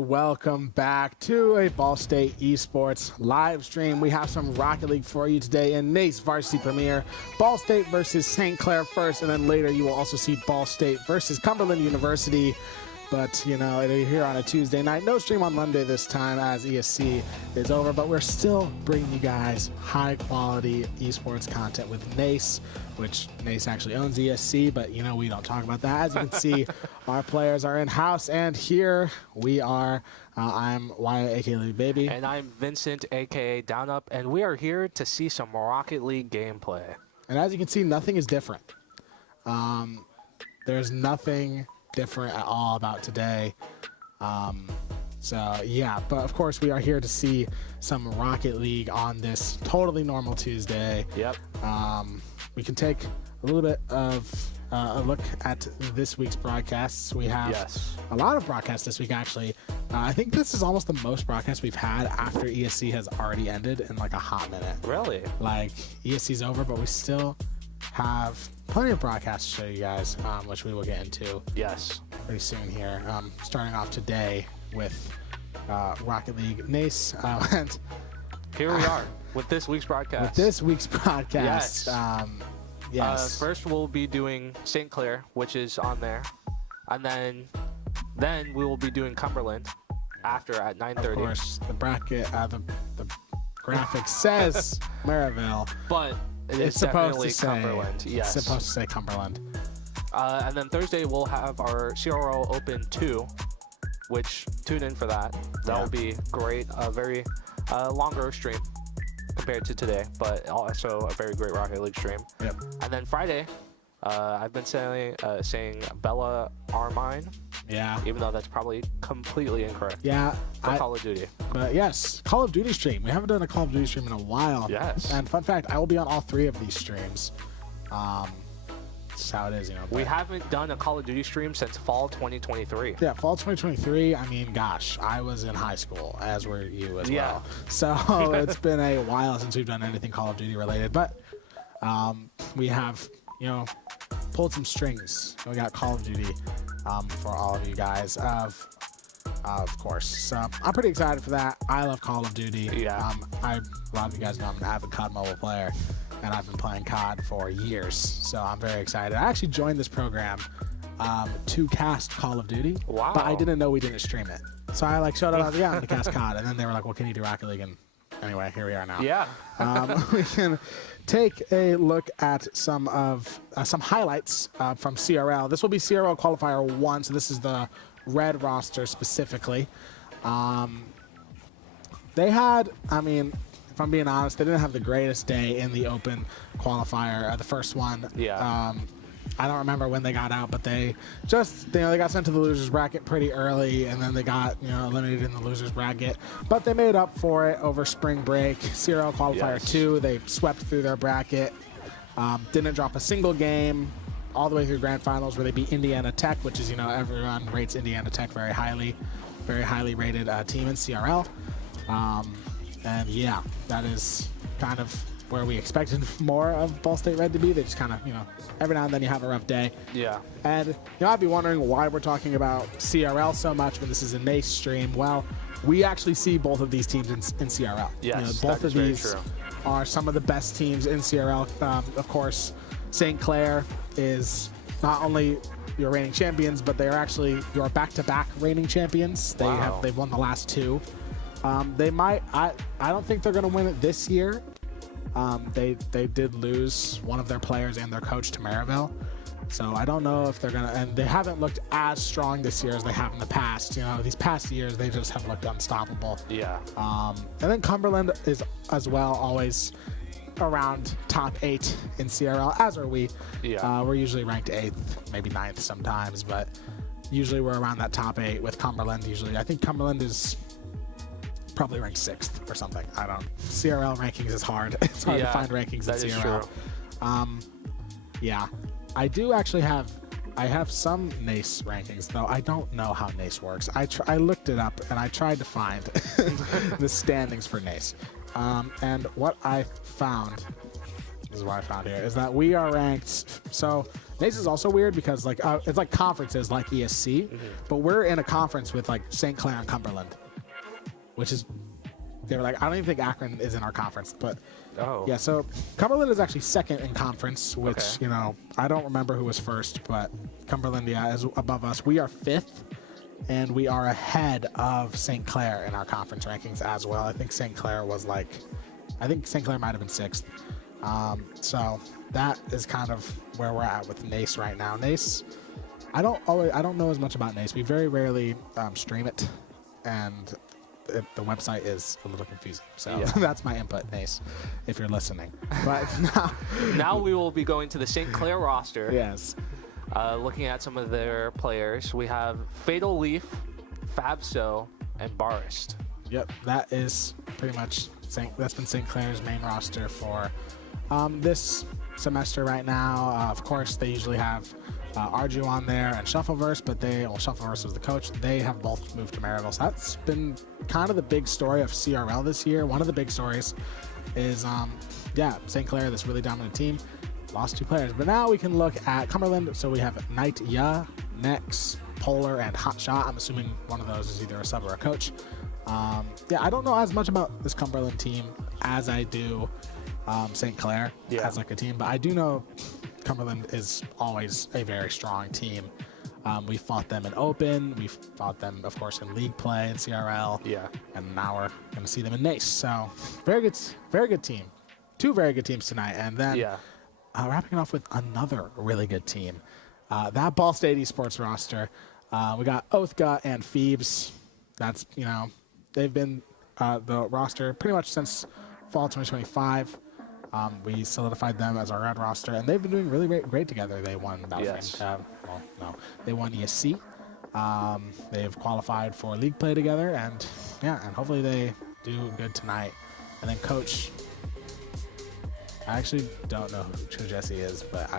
welcome back to a Ball State Esports live stream. We have some Rocket League for you today in NACE Varsity Premier. Ball State versus St. Clair first, and then later you will also see Ball State versus Cumberland University. But, you know, it'll be here on a Tuesday night. No stream on Monday this time as ESC is over, but we're still bringing you guys high-quality esports content with NACE, which NACE actually owns ESC, but, you know, we don't talk about that. As you can see, our players are in-house, and here we are. I'm Wyatt, a.k.a. Lily Baby. And I'm Vincent, a.k.a. Down Up, and we are here to see some Rocket League gameplay. And as you can see, nothing is different. There's nothing different at all about today. So yeah, but of course we are here to see some Rocket League on this totally normal Tuesday. Yep. We can take a little bit of a look at this week's broadcasts. We have a lot of broadcasts this week, actually. I think this is almost the most broadcasts we've had after ESC has already ended in like a hot minute. Really? Like, ESC's over, but we still have plenty of broadcasts to show you guys, which we will get into pretty soon here. Starting off today with Rocket League NACE. And here we are with this week's broadcast. With this week's broadcast. Yes. First we'll be doing St. Clair, which is on there. And then we will be doing Cumberland after at 9:30. Of course, the bracket, the graphic says Maryville. But it's supposed to say Cumberland. Yes. It's supposed to say Cumberland. And then Thursday we'll have our CRO Open 2, which tune in for that. That will be great. A very longer stream compared to today, but also a very great Rocket League stream. Yep. And then Friday, I've been saying Bella are mine. Yeah. Even though that's probably completely incorrect. Yeah. For Call of Duty. But yes, Call of Duty stream. We haven't done a Call of Duty stream in a while. Yes. And fun fact, I will be on all 3 of these streams. That's how it is, you know. We haven't done a Call of Duty stream since fall 2023. Yeah, fall 2023. I mean, gosh, I was in high school, as were you as well. So it's been a while since we've done anything Call of Duty related. But we have, you know, pulled some strings. We got Call of Duty for all of you guys, of course. So I'm pretty excited for that. I love Call of Duty. Yeah. A lot of you guys know I'm an avid COD mobile player, and I've been playing COD for years. So I'm very excited. I actually joined this program to cast Call of Duty. Wow. But I didn't know we didn't stream it. So I like showed up, I was like, yeah, I'm gonna cast COD, and then they were like, well, can you do Rocket League? And anyway, here we are now. Yeah. We can take a look at some highlights from CRL. This will be CRL Qualifier 1, so this is the red roster specifically. They had, I mean, if I'm being honest, they didn't have the greatest day in the open qualifier, the first one. Yeah. I don't remember when they got out, but they just, you know, they got sent to the losers bracket pretty early, and then they got, you know, eliminated in the losers bracket. But they made up for it over spring break. CRL Qualifier 2, they swept through their bracket. Didn't drop a single game all the way through grand finals, where they beat Indiana Tech, which is, you know, everyone rates Indiana Tech very highly rated team in CRL. And yeah, that is kind of where we expected more of Ball State Red to be. They just kind of, you know, every now and then you have a rough day. Yeah. And, you know, I'd be wondering why we're talking about CRL so much when this is a NACE stream. Well, we actually see both of these teams in CRL. Yes, you know, both of these are some of the best teams in CRL. Of course, St. Clair is not only your reigning champions, but they are actually your back-to-back reigning champions. They've won the last 2. They might. I don't think they're going to win it this year. They did lose one of their players and their coach to Maryville, so I don't know if they're gonna. And they haven't looked as strong this year as they have in the past. You know, these past years they just have looked unstoppable. Yeah. And then Cumberland is as well always around top 8 in CRL, as are we. Yeah. We're usually ranked 8th, maybe 9th sometimes, but usually we're around that top 8 with Cumberland. Usually, I think Cumberland is probably ranked 6th or something. I don't. CRL rankings is hard. It's hard to find rankings in CRL. Yeah, I do actually have. I have some NACE rankings, though I don't know how NACE works. I looked it up and I tried to find the standings for NACE, and what I found is what I found here, is that we are ranked. So NACE is also weird because like it's like conferences like ESC, but we're in a conference with like St. Clair and Cumberland, which is, they were like, I don't even think Akron is in our conference, but yeah. So Cumberland is actually second in conference, which you know, I don't remember who was first, but Cumberland, yeah, is above us. We are fifth, and we are ahead of St. Clair in our conference rankings as well. I think St. Clair was like, I think St. Clair might have been sixth. So that is kind of where we're at with NACE right now. NACE, I don't know as much about NACE. We very rarely stream it, and the website is a little confusing. So that's my input, NACE, if you're listening. But now we will be going to the St. Clair roster. Yes. Looking at some of their players, we have Fatal Leaf, Fabso, and Barist. Yep, that is pretty much that's been St. Clair's main roster for this semester right now. Of course, they usually have Arju on there and Shuffleverse, but Shuffleverse was the coach. They have both moved to Maryville. So that's been kind of the big story of CRL this year. One of the big stories is, St. Clair, this really dominant team, lost 2 players. But now we can look at Cumberland. So we have Knight Ya, Nex, Polar, and Hotshot. I'm assuming one of those is either a sub or a coach. I don't know as much about this Cumberland team as I do St. Clair as like a team, but I do know Cumberland is always a very strong team. We fought them in Open. We fought them, of course, in League play and CRL. Yeah. And now we're going to see them in NACE. So very good team. 2 very good teams tonight. And then wrapping it off with another really good team. That Ball State Esports roster. We got Oathgut and Phoebes. That's, you know, they've been the roster pretty much since fall 2025. We solidified them as our red roster, and they've been doing really great together. They won they won ESC. They've qualified for league play together, and and hopefully they do good tonight. And then coach, I actually don't know who Jesse is, but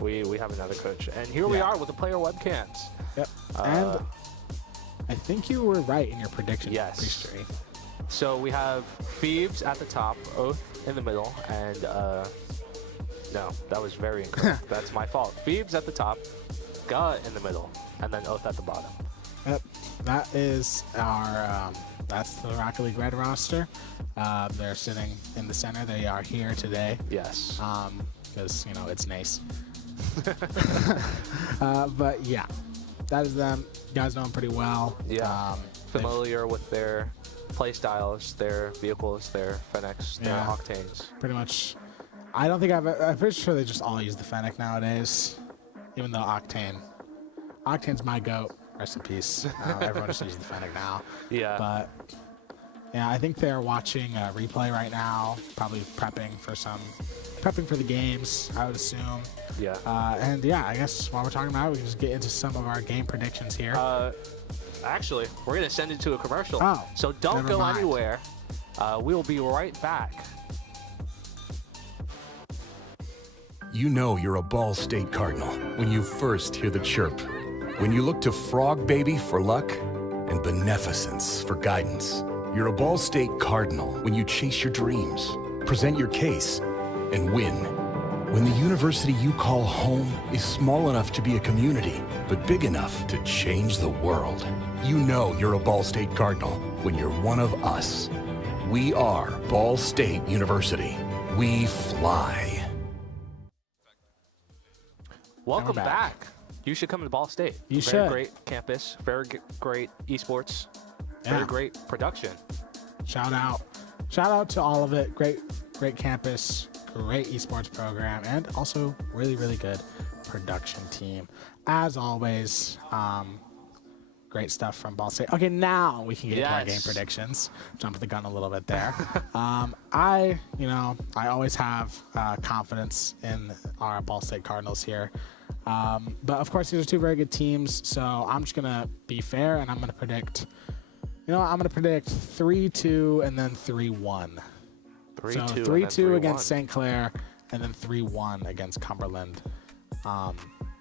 we have another coach, and here we are with the player webcams. Yep. And I think you were right in your prediction. Yes. So we have Phoebes at the top, Oath in the middle, and no, that was very incorrect. That's my fault. Phoebes at the top, Gut in the middle, and then Oath at the bottom. Yep, that is our that's the Rocket League Red roster. They're sitting in the center. They are here today. Yes. Because you know it's NACE. But yeah, that is them. You guys know them pretty well. Yeah. Familiar with their play styles, their vehicles, their Fennecs, their Octanes. Pretty much. I'm pretty sure they just all use the Fennec nowadays. Even though Octane's my goat. Rest in peace. Everyone just uses the Fennec now. Yeah. But yeah, I think they're watching a replay right now, probably prepping for the games, I would assume. Yeah. And yeah, I guess while we're talking about it, we can just get into some of our game predictions here. Actually, we're going to send it to a commercial. Oh, so don't go anywhere. We'll be right back. You know you're a Ball State Cardinal when you first hear the chirp. When you look to Frog Baby for luck and Beneficence for guidance. You're a Ball State Cardinal when you chase your dreams, present your case, and win. When the university you call home is small enough to be a community, but big enough to change the world. You know you're a Ball State Cardinal when you're one of us. We are Ball State University. We fly. Welcome back. You should come to Ball State. You should. Very great campus, very great esports, very great production. Shout out to all of it. Great campus, great esports program, and also really good production team. As always, great stuff from Ball State. Okay, now we can get into our game predictions. Jumped the gun a little bit there. I always have confidence in our Ball State Cardinals here. But of course, these are 2 very good teams, so I'm just gonna be fair and I'm gonna predict. I'm gonna predict 3-2 and then 3-1. 3-2 against St. Clair and then 3-1 against Cumberland.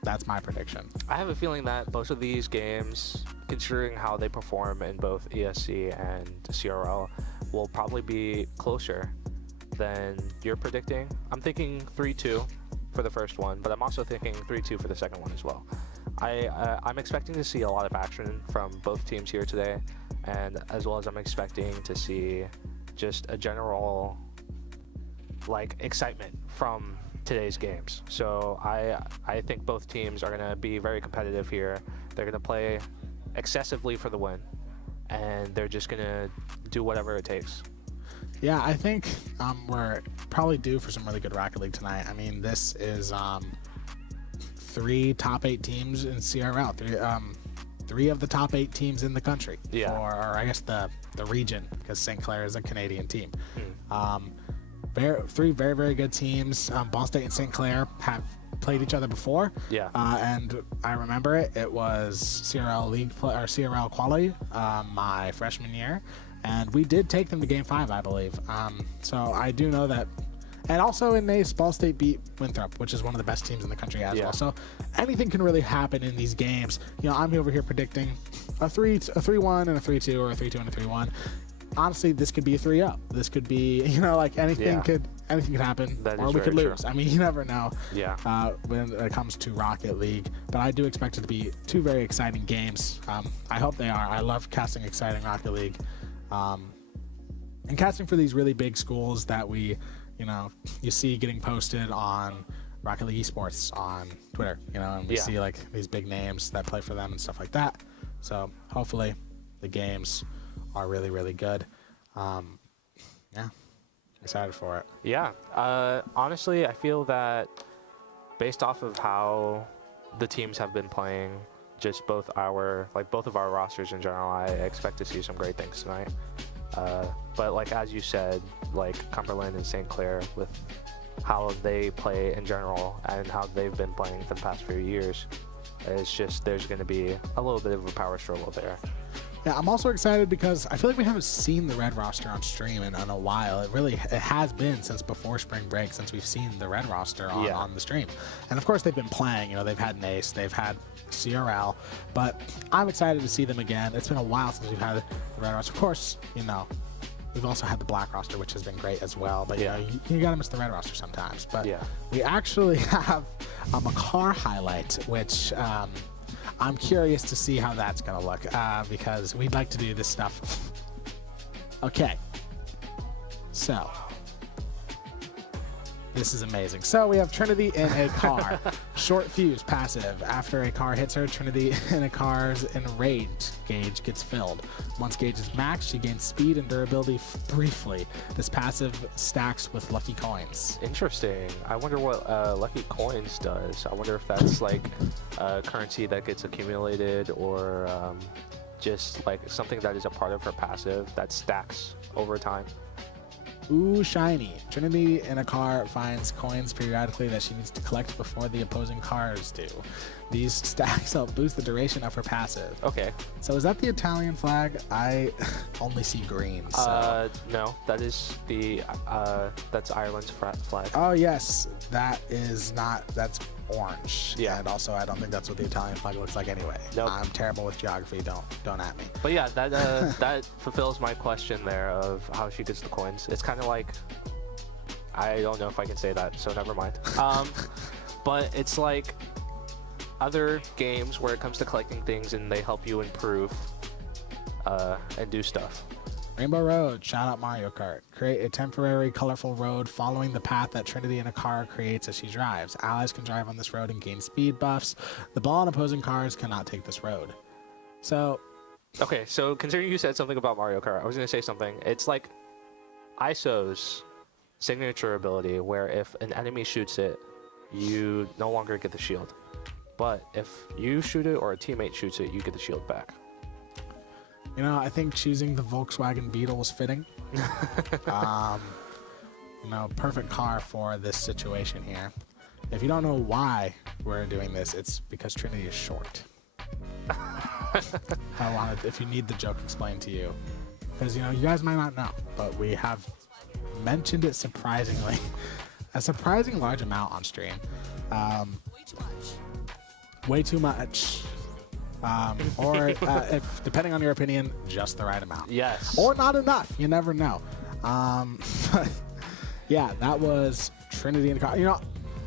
That's my prediction. I have a feeling that both of these games, considering how they perform in both ESC and CRL, will probably be closer. than you're predicting. I'm thinking 3-2 for the first one, but I'm also thinking 3-2 for the second one as well. I'm expecting to see a lot of action from both teams here today, and as well as I'm expecting to see just a general excitement from today's games. So I think both teams are going to be very competitive here. They're going to play excessively for the win, and they're just going to do whatever it takes. Yeah, I think we're probably due for some really good Rocket League tonight. I mean, this is 3 top 8 teams in CRL. 3 of the top 8 teams in the country. Yeah. Or I guess the region, because St. Clair is a Canadian team. 3 very, very good teams. Ball State and St. Clair have played each other before. Yeah. And I remember it. It was CRL League or CRL quality my freshman year, and we did take them to Game 5, I believe. So I do know that. And also in NACE, Ball State beat Winthrop, which is one of the best teams in the country as well. So anything can really happen in these games. You know, I'm over here predicting a 3-1 and a 3-2, or a 3-2 and a 3-1. Honestly, this could be a 3-0. This could be, anything could happen, or we could lose. I mean, you never know. Yeah. When it comes to Rocket League, but I do expect it to be 2 very exciting games. I hope they are. I love casting exciting Rocket League, and casting for these really big schools that you see getting posted on Rocket League Esports on Twitter. And we see these big names that play for them and stuff like that. So hopefully, the games are really, really good. Excited for it. Yeah. Honestly, I feel that based off of how the teams have been playing, just both of our rosters in general, I expect to see some great things tonight. But as you said, Cumberland and St. Clair, with how they play in general and how they've been playing for the past few years, it's just there's going to be a little bit of a power struggle there. Yeah, I'm also excited because I feel like we haven't seen the Red roster on stream in a while. It has been since before spring break since we've seen the Red roster on the stream. And of course they've been playing, they've had NACE, they've had CRL, but I'm excited to see them again. It's been a while since we've had the Red roster. Of course, we've also had the Black roster, which has been great as well, but you gotta miss the Red roster sometimes. But we actually have a car highlight, which I'm curious to see how that's going to look, because we'd like to do this stuff. Okay. So, this is amazing. So, we have Trinity in a car. Short fuse, passive. After a car hits her, Trinity in a car's enraged gauge gets filled. Once gauge is maxed, she gains speed and durability briefly. This passive stacks with lucky coins. Interesting. I wonder what lucky coins does. I wonder if that's a currency that gets accumulated, or just something that is a part of her passive that stacks over time. Ooh, shiny. Trinity in a car finds coins periodically that she needs to collect before the opposing cars do. These stacks help boost the duration of her passive. Okay. So is that the Italian flag? I only see green. So. No, that is that's Ireland's flag. Oh yes, that's orange. Yeah. And also, I don't think that's what the Italian flag looks like anyway. Nope. I'm terrible with geography. Don't at me. But yeah, that fulfills my question there of how she gets the coins. It's kind of I don't know if I can say that, so never mind. But it's other games where it comes to collecting things and they help you improve and do stuff. Rainbow Road, shout out Mario Kart. Create a temporary, colorful road following the path that Trinity in a car creates as she drives. Allies can drive on this road and gain speed buffs. The ball and opposing cars cannot take this road. So... Okay, so considering you said something about Mario Kart, I was going to say something. It's like ISO's signature ability, where if an enemy shoots it, you no longer get the shield. But if you shoot it or a teammate shoots it, you get the shield back. I think choosing the Volkswagen Beetle was fitting. Perfect car for this situation here. If you don't know why we're doing this, it's because Trinity is short. If you need the joke explained to you. Because, you guys might not know, but we have mentioned it surprisingly. A surprising large amount on stream. Way too much. Or if, depending on your opinion, just the right amount. Yes. Or not enough. You never know. But Yeah, that was Trinity and you know,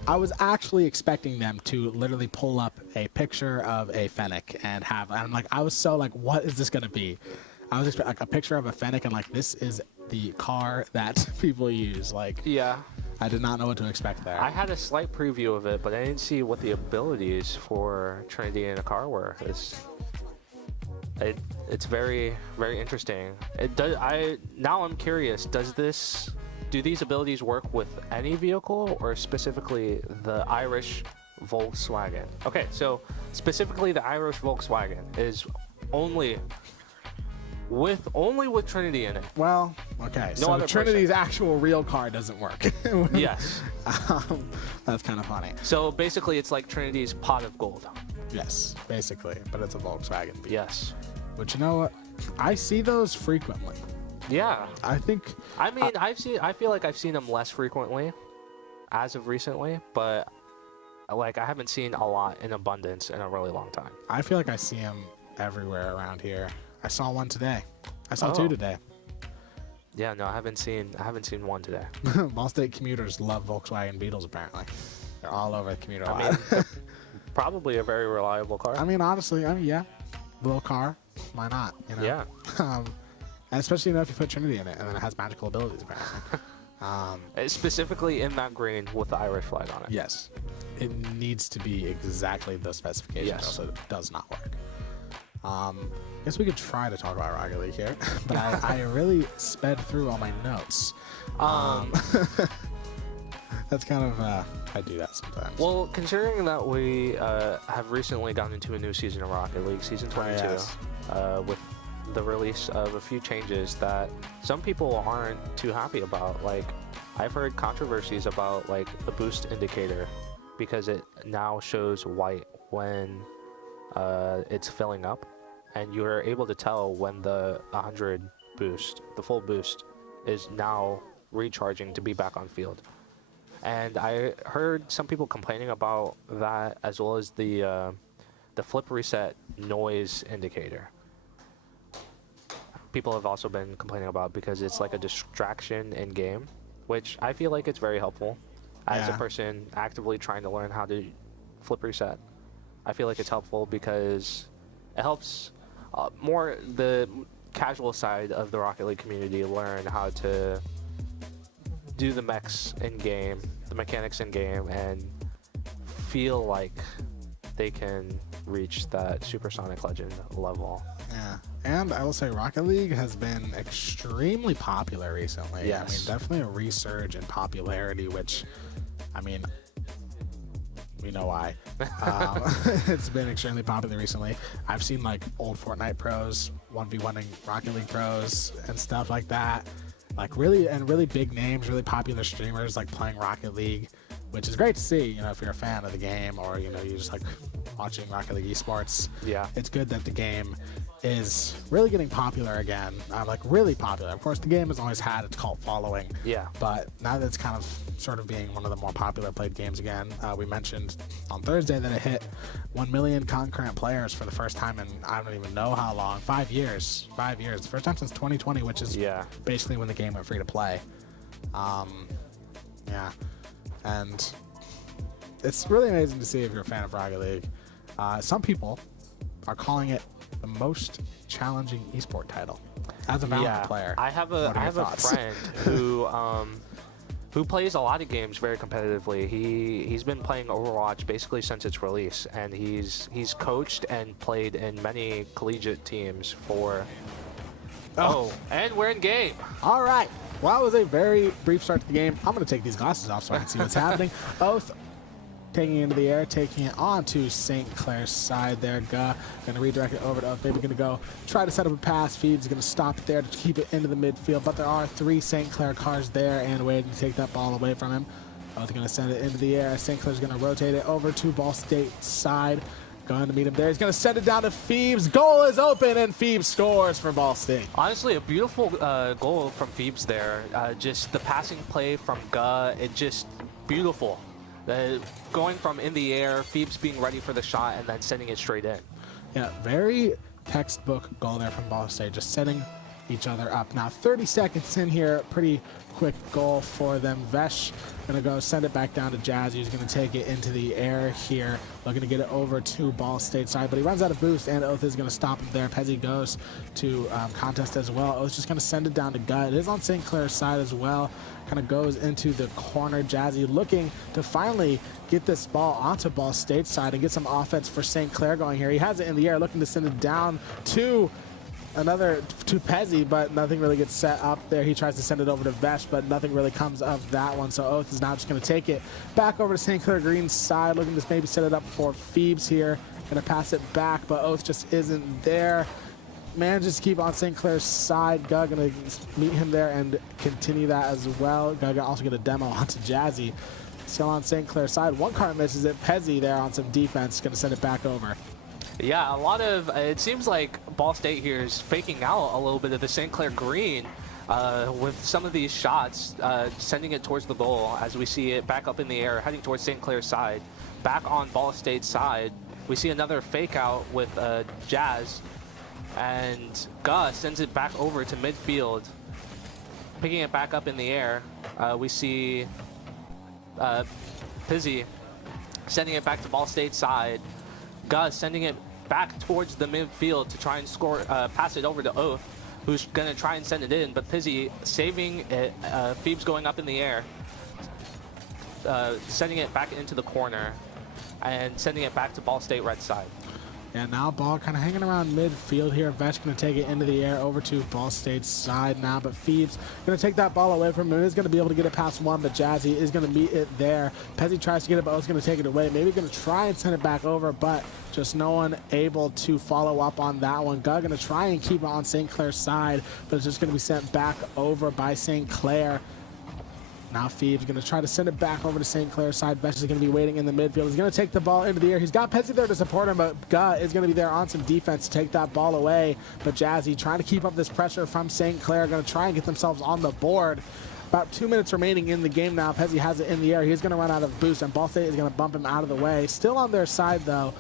I was actually expecting them to literally pull up a picture of a Fennec and I'm like, I was so like, what is this gonna be? I was expecting like a picture of a Fennec and like, this is the car that people use. Like, Yeah. I did not know what to expect there. I had a slight preview of it, but I didn't see what the abilities for Trinity in a car were. It's very, very interesting. Now I'm curious, do these abilities work with any vehicle or specifically the Irish Volkswagen? Okay, so specifically the Irish Volkswagen is only with Trinity in it. Well, okay, No so other Trinity's actual real car doesn't work. Yes. That's kind of funny. So basically it's like Trinity's pot of gold. Yes, basically, but it's a Volkswagen Beetle. Yes. But you know what? I see those frequently. Yeah. I think. I mean, I feel like I've seen them less frequently as of recently, but like I haven't seen a lot in abundance in a really long time. I feel like I see them everywhere around here. I saw one today. I saw two today. Yeah, no, I haven't seen one today. Ball State commuters love Volkswagen Beetles apparently. They're all over the commuter line. I mean, probably a very reliable car. I mean, honestly, yeah, little car. Why not? You know? Yeah. And especially if you put Trinity in it, and then it has magical abilities apparently. Specifically in that green with the Irish flag on it. Yes, it needs to be exactly the specifications. Yes. Also, it does not work. I guess we could try to talk about Rocket League here, but I really sped through all my notes. That's kind of I do that sometimes. Well, considering that we have recently gotten into a new season of Rocket League, season 22, yes. With the release of a few changes that some people aren't too happy about. Like, I've heard controversies about like the boost indicator because it now shows white when it's filling up, and you're able to tell when the 100 boost, the full boost, is now recharging to be back on field. And I heard some people complaining about that, as well as the flip reset noise indicator. People have also been complaining about because it's like a distraction in game, which I feel like it's very helpful as a person actively trying to learn how to flip reset. I feel like it's helpful because it helps more the casual side of the Rocket League community learn how to do the mechs in game, the mechanics in game, and feel like they can reach that supersonic legend level. Yeah, and I will say Rocket League has been extremely popular recently. Yes. I mean, definitely a resurge in popularity, which, I mean, we know why. It's been extremely popular recently. I've seen like old Fortnite pros 1v1ing Rocket League pros and stuff like that. Like really big names, really popular streamers like playing Rocket League, which is great to see, you know, if you're a fan of the game or, you know, you just like watching Rocket League Esports. Yeah. It's good that the game is really getting popular again. Like really popular. Of course, the game has always had its cult following. Yeah. But now that it's kind of sort of being one of the more popular played games again, we mentioned on Thursday that it hit 1 million concurrent players for the first time in I don't even know how long. 5 years. 5 years. First time since 2020, which is basically when the game went free to play. Yeah. And it's really amazing to see if you're a fan of Rocket League. Some people are calling it the most challenging esport title as a Valorant player. I have a friend who plays a lot of games very competitively. He's been playing Overwatch basically since its release, and he's coached and played in many collegiate teams for. Oh, and we're in game. All right. Well, that was a very brief start to the game. I'm going to take these glasses off so I can see what's happening. Oath taking it into the air, taking it onto St. Clair's side there. Going to redirect it over to Oath. Maybe going to go try to set up a pass. Feed's going to stop it there to keep it into the midfield. But there are 3 St. Clair cars there and waiting to take that ball away from him. Oath going to send it into the air. St. Clair's going to rotate it over to Ball State's side. Going to meet him there. He's going to send it down to Phoebes. Goal is open, and Phoebes scores for Ball State. Honestly, a beautiful goal from Phoebes there. Just the passing play from Guh, it just beautiful. Going from in the air, Phoebes being ready for the shot, and then sending it straight in. Yeah, very textbook goal there from Ball State. Just setting each other up. Now 30 seconds in here, pretty quick goal for them. Vesh gonna go send it back down to Jazzy, who's gonna take it into the air here, looking to get it over to Ball State side, but he runs out of boost, and Oath is gonna stop him there. Pezzy goes to contest as well. Oath's just gonna send it down to Gut. It is on St. Clair's side as well. Kind of goes into the corner. Jazzy looking to finally get this ball onto Ball State side and get some offense for St. Clair going here. He has it in the air, looking to send it down to Pezzy, but nothing really gets set up there. He tries to send it over to Vesh, but nothing really comes of that one. So Oath is now just going to take it back over to St. Clair Green's side, looking to maybe set it up for Phoebes here. Going to pass it back, but Oath just isn't there. Manages to keep on St. Clair's side. Gug going to meet him there and continue that as well. Gug also get a demo onto Jazzy. Still on St. Clair's side. One card misses it. Pezzy there on some defense. Going to send it back over. Yeah, a lot of, it seems like Ball State here is faking out a little bit of the St. Clair Green with some of these shots, sending it towards the goal as we see it back up in the air, heading towards St. Clair's side. Back on Ball State's side, we see another fake out with Jazz, and Gus sends it back over to midfield. Picking it back up in the air, we see Pizzy sending it back to Ball State's side. Gus sending it back towards the midfield to try and score, pass it over to Oath, who's going to try and send it in, but Pizzy saving it. Phoebes going up in the air, sending it back into the corner, and sending it back to Ball State red side. And now ball kind of hanging around midfield here. Vesh going to take it into the air over to Ball State's side now, but Phoebes going to take that ball away from him. He's going to be able to get it past one, but Jazzy is going to meet it there. Pezzy tries to get it, but O's going to take it away. Maybe going to try and send it back over, but just no one able to follow up on that one. Gug going to try and keep it on St. Clair's side, but it's just going to be sent back over by St. Clair. Now Phoebes going to try to send it back over to St. Clair's side. Vesh is going to be waiting in the midfield. He's going to take the ball into the air. He's got Pezzy there to support him, but Gut is going to be there on some defense to take that ball away. But Jazzy trying to keep up this pressure from St. Clair, going to try and get themselves on the board. About 2 minutes remaining in the game now. Pezzy has it in the air. He's going to run out of boost, and Ball State is going to bump him out of the way. Still on their side, though.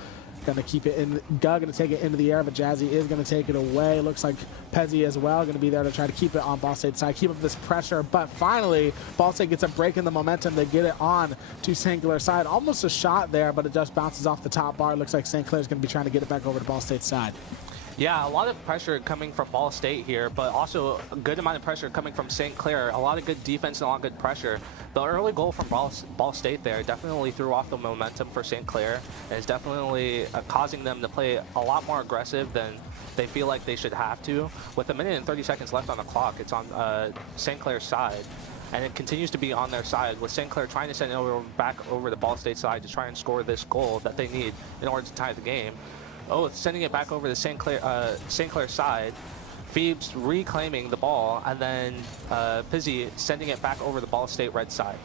Going to keep it in. Gug going to take it into the air, but Jazzy is going to take it away. Looks like Pezzy as well going to be there to try to keep it on Ball State's side, keep up this pressure. But finally, Ball State gets a break in the momentum. They get it on to St. Clair's side. Almost a shot there, but it just bounces off the top bar. Looks like St. Clair's going to be trying to get it back over to Ball State's side. Yeah, a lot of pressure coming from Ball State here, but also a good amount of pressure coming from St. Clair. A lot of good defense and a lot of good pressure. The early goal from Ball State there definitely threw off the momentum for St. Clair, and it's definitely causing them to play a lot more aggressive than they feel like they should have to. With 1 minute and 30 seconds left on the clock, it's on St. Clair's side, and it continues to be on their side, with St. Clair trying to send it back over the Ball State side to try and score this goal that they need in order to tie the game. Oath sending it back over to St. Clair's side. Phoebes reclaiming the ball, and then Pizzy sending it back over the Ball State red side.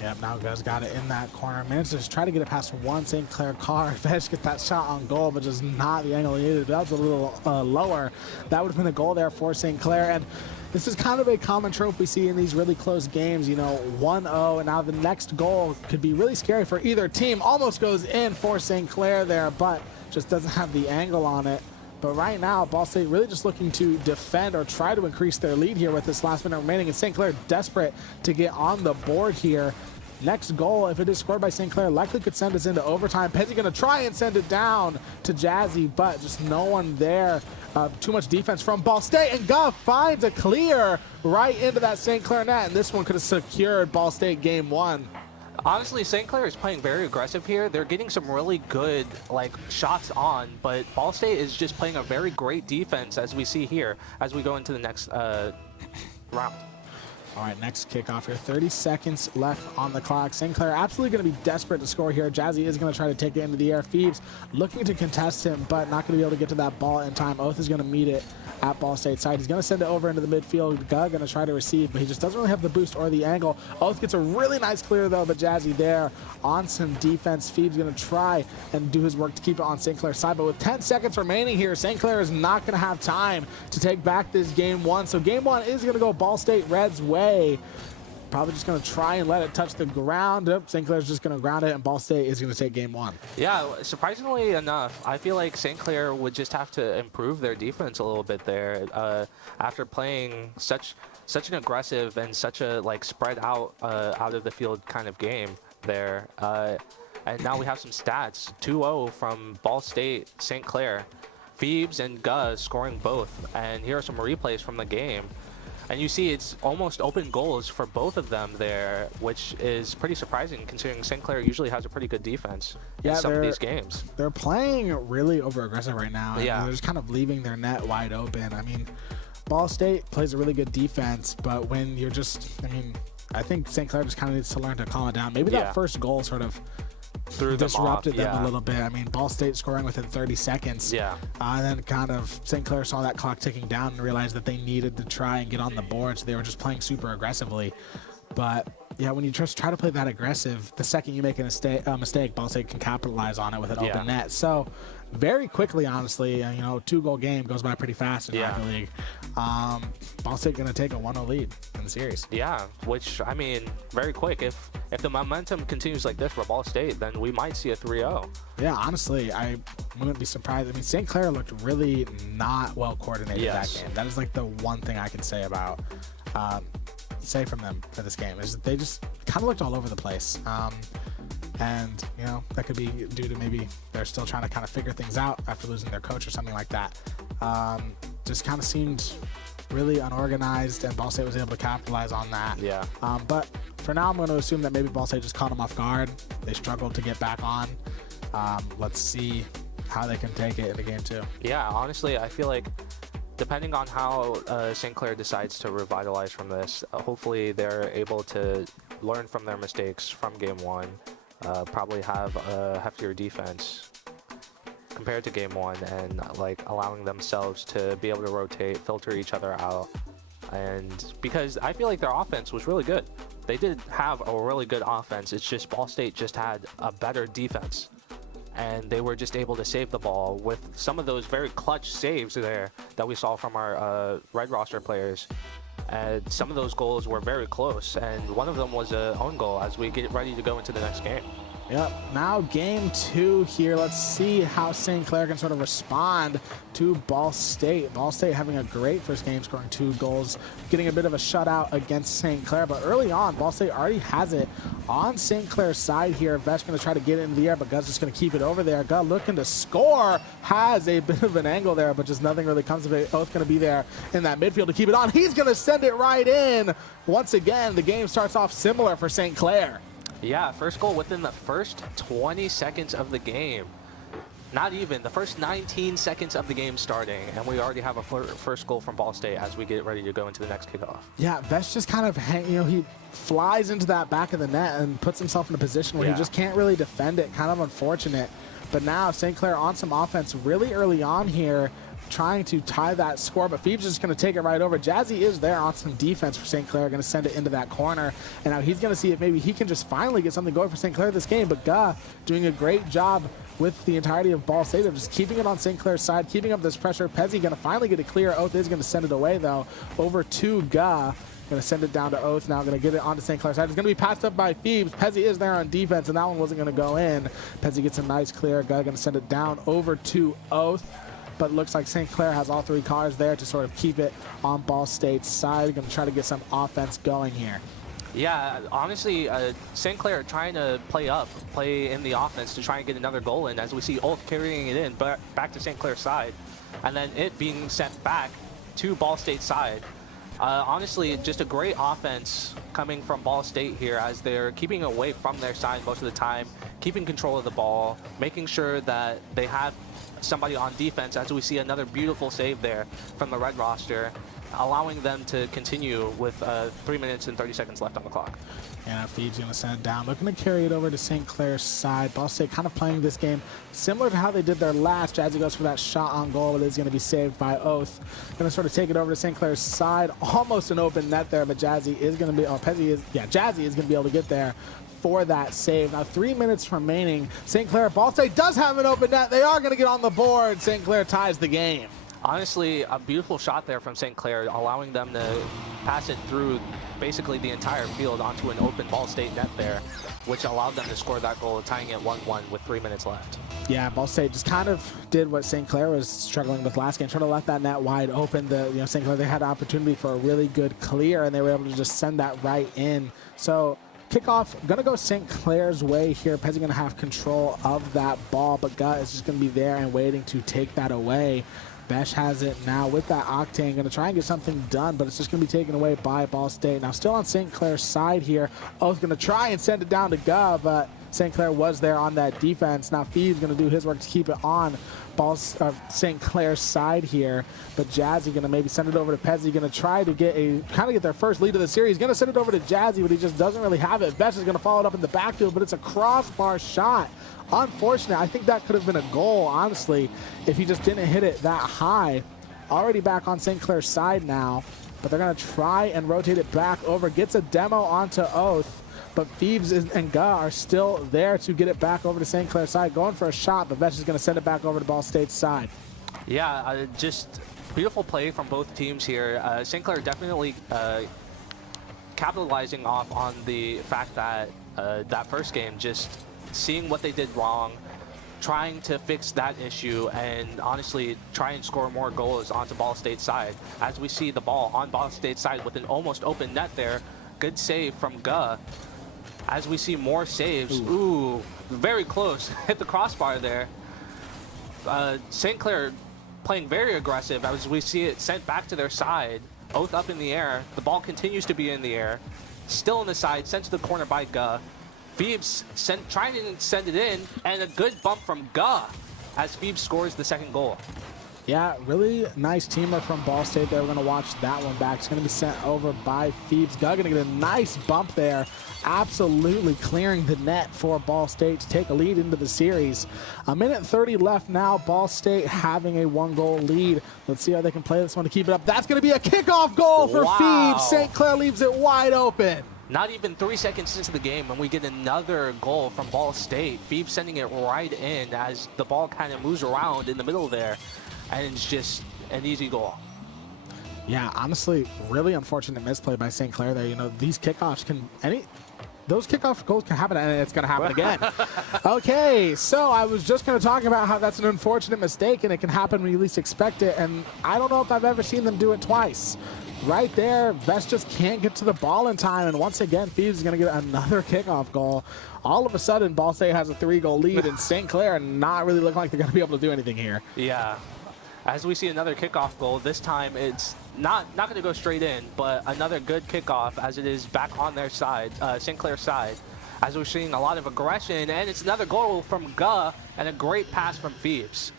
Yep, now Guz got it in that corner. Managed to just try to get it past one St. Clair car. Vesh get that shot on goal, but just not the angle he needed. That was a little lower. That would have been a goal there for St. Clair. And this is kind of a common trope we see in these really close games, you know, 1-0, and now the next goal could be really scary for either team. Almost goes in for St. Clair there, but just doesn't have the angle on it. But right now, Ball State really just looking to defend or try to increase their lead here with this last minute remaining. And St. Clair desperate to get on the board here. Next goal, if it is scored by St. Clair, likely could send us into overtime. Pezzy going to try and send it down to Jazzy, but just no one there. Too much defense from Ball State, and Guff finds a clear right into that St. Clair net, and this one could have secured Ball State game one. Honestly, St. Clair is playing very aggressive here. They're getting some really good shots on, but Ball State is just playing a very great defense, as we see here, as we go into the next round. All right, next kickoff here. 30 seconds left on the clock. St. Clair absolutely going to be desperate to score here. Jazzy is going to try to take it into the air. Phoebes looking to contest him, but not going to be able to get to that ball in time. Oath is going to meet it at Ball State side. He's going to send it over into the midfield. Gug going to try to receive, but he just doesn't really have the boost or the angle. Oath gets a really nice clear, though, but Jazzy there on some defense. Phoebes going to try and do his work to keep it on St. Clair's side, but with 10 seconds remaining here, St. Clair is not going to have time to take back this game one. So game one is going to go Ball State Reds' way. probably just going to try and let it touch the ground. St. Clair's just going to ground it, and Ball State is going to take game 1. Yeah, surprisingly enough, I feel like St. Clair would just have to improve their defense a little bit there after playing such an aggressive and such a spread out of the field kind of game there. And now we have some stats: 2-0 from Ball State, St. Clair. Phoebes and Gus scoring both, and here are some replays from the game. And you see it's almost open goals for both of them there, which is pretty surprising considering St. Clair usually has a pretty good defense in some of these games. They're playing really over-aggressive right now. Yeah. They're just kind of leaving their net wide open. I mean, Ball State plays a really good defense, but when you're just, I think St. Clair just kind of needs to learn to calm it down. Maybe that first goal sort of disrupted them a little bit. I mean, Ball State scoring within 30 seconds. Yeah. And then kind of St. Clair saw that clock ticking down and realized that they needed to try and get on the board, so they were just playing super aggressively. But yeah, when you just try to play that aggressive, the second you make a mistake, Ball State can capitalize on it with an open net. So very quickly, honestly, 2-goal game goes by pretty fast in Rocket League. Ball State going to take a 1-0 lead in the series. Yeah, which, very quick. If the momentum continues like this for Ball State, then we might see a 3-0. Yeah, honestly, I wouldn't be surprised. I mean, St. Clair looked really not well coordinated that game. That is the one thing I can say about from them for this game, is that they just kind of looked all over the place. And, that could be due to maybe they're still trying to kind of figure things out after losing their coach or something like that. Just kind of seemed really unorganized, and Ball State was able to capitalize on that. Yeah. But for now, I'm going to assume that maybe Ball State just caught them off guard. They struggled to get back on. Let's see how they can take it into game 2. Yeah, honestly, I feel like depending on how St. Clair decides to revitalize from this, hopefully they're able to learn from their mistakes from game 1. Probably have a heftier defense compared to game 1, and allowing themselves to be able to rotate, filter each other out. And because I feel like their offense was really good. They did have a really good offense. It's just Ball State just had a better defense, and they were just able to save the ball with some of those very clutch saves there that we saw from our red roster players. And some of those goals were very close, and one of them was an own goal as we get ready to go into the next game. Yep, now game 2 here. Let's see how St. Clair can sort of respond to Ball State. Ball State having a great first game, scoring 2 goals, getting a bit of a shutout against St. Clair. But early on, Ball State already has it on St. Clair's side here. Vesh going to try to get it into the air, but Guz just going to keep it over there. Guz looking to score, has a bit of an angle there, but just nothing really comes of it. Oath going to be there in that midfield to keep it on. He's going to send it right in. Once again, the game starts off similar for St. Clair. Yeah, first goal within the first 20 seconds of the game. Not even, the first 19 seconds of the game starting, and we already have a first goal from Ball State as we get ready to go into the next kickoff. Yeah, Vesh just kind of, he flies into that back of the net and puts himself in a position where he just can't really defend it. Kind of unfortunate. But now St. Clair on some offense really early on here, trying to tie that score, but Phoebes is just going to take it right over. Jazzy is there on some defense for St. Clair, going to send it into that corner, and now he's going to see if maybe he can just finally get something going for St. Clair this game. But Gah doing a great job with the entirety of Ball State of just keeping it on St. Clair's side, keeping up this pressure. Pezzi going to finally get it clear. Oath is going to send it away, though, over to Gah. Going to send it down to Oath now, going to get it onto St. Clair's side. It's going to be passed up by Phoebes. Pezzi is there on defense, and that one wasn't going to go in. Pezzi gets a nice clear. Gah going to send it down over to Oath. But it looks like St. Clair has all 3 cars there to sort of keep it on Ball State's side. Going to try to get some offense going here. Yeah, honestly, St. Clair trying to play in the offense to try and get another goal in, as we see Oath carrying it in back to St. Clair's side, and then it being sent back to Ball State's side. Honestly, just a great offense coming from Ball State here, as they're keeping away from their side most of the time, keeping control of the ball, making sure that they have somebody on defense, as we see another beautiful save there from the red roster, allowing them to continue with 3 minutes and 30 seconds left on the clock. And Phoebes going to send it down. Looking to carry it over to St. Clair's side. Ball State kind of playing this game similar to how they did their last. Jazzy goes for that shot on goal, but it's going to be saved by Oath. Going to sort of take it over to St. Clair's side. Almost an open net there, but Jazzy is going to be, Jazzy is going to be able to get there for that save. Now 3 minutes remaining. St. Clair, Ball State does have an open net. They are going to get on the board. St. Clair ties the game. Honestly, a beautiful shot there from St. Clair, allowing them to pass it through basically the entire field onto an open Ball State net there, which allowed them to score that goal, tying it 1-1 with 3 minutes left. Yeah, Ball State just kind of did what St. Clair was struggling with last game, trying to let that net wide open. St. Clair, they had an opportunity for a really good clear, and they were able to just send that right in. So kickoff going to go St. Clair's way here. Pezzi going to have control of that ball, but Gut is just going to be there and waiting to take that away. Besh has it now with that Octane, going to try and get something done, but it's just going to be taken away by Ball State. Now still on St. Clair's side here. Oath going to try and send it down to Gov, but St. Clair was there on that defense. Now Phoebe's going to do his work to keep it on St. Clair's side here, but Jazzy going to maybe send it over to Pezzi, going to try to get their first lead of the series. Going to send it over to Jazzy, but he just doesn't really have it. Besh is going to follow it up in the backfield, but it's a crossbar shot. Unfortunate. I think that could have been a goal, honestly, if he just didn't hit it that high. Already back on St. Clair's side now, but they're going to try and rotate it back over. Gets a demo onto Oath, but Phoebes and Ga are still there to get it back over to St. Clair's side. Going for a shot, but Besh is going to send it back over to Ball State's side. Yeah, just beautiful play from both teams here. St. Clair definitely capitalizing off on the fact that that first game, just seeing what they did wrong, trying to fix that issue, and honestly try and score more goals onto Ball State's side. As we see the ball on Ball State's side with an almost open net there. Good save from Ga. As we see more saves. Ooh, very close. Hit the crossbar there. St. Clair playing very aggressive as we see it sent back to their side. Oath up in the air. The ball continues to be in the air. Still in the side, sent to the corner by Ga. Phoebes trying to send it in, and a good bump from Ga as Phoebes scores the second goal. Yeah, really nice teamwork from Ball State there. We're going to watch that one back. It's going to be sent over by Phoebes. Ga going to get a nice bump there, absolutely clearing the net for Ball State to take a lead into the series. A minute 30 left now. Ball State having a 1-goal lead. Let's see how they can play this one to keep it up. That's going to be a kickoff goal for Phoebes. St. Clair leaves it wide open. Not even 3 seconds into the game, and we get another goal from Ball State. Phoebes sending it right in as the ball kind of moves around in the middle there, and it's just an easy goal. Yeah, honestly, really unfortunate misplay by St. Clair there. These kickoffs those kickoff goals can happen, and it's going to happen again. Okay, so I was just going to talk about how that's an unfortunate mistake, and it can happen when you least expect it, and I don't know if I've ever seen them do it twice. Right there, Vest just can't get to the ball in time, and once again, Phoebes is going to get another kickoff goal. All of a sudden, Ball State has a 3-goal lead, and St. Clair not really looking like they're going to be able to do anything here. Yeah. As we see another kickoff goal, this time it's not going to go straight in, but another good kickoff as it is back on their side, St. Clair's side. As we're seeing a lot of aggression, and it's another goal from Ga and a great pass from Phoebes.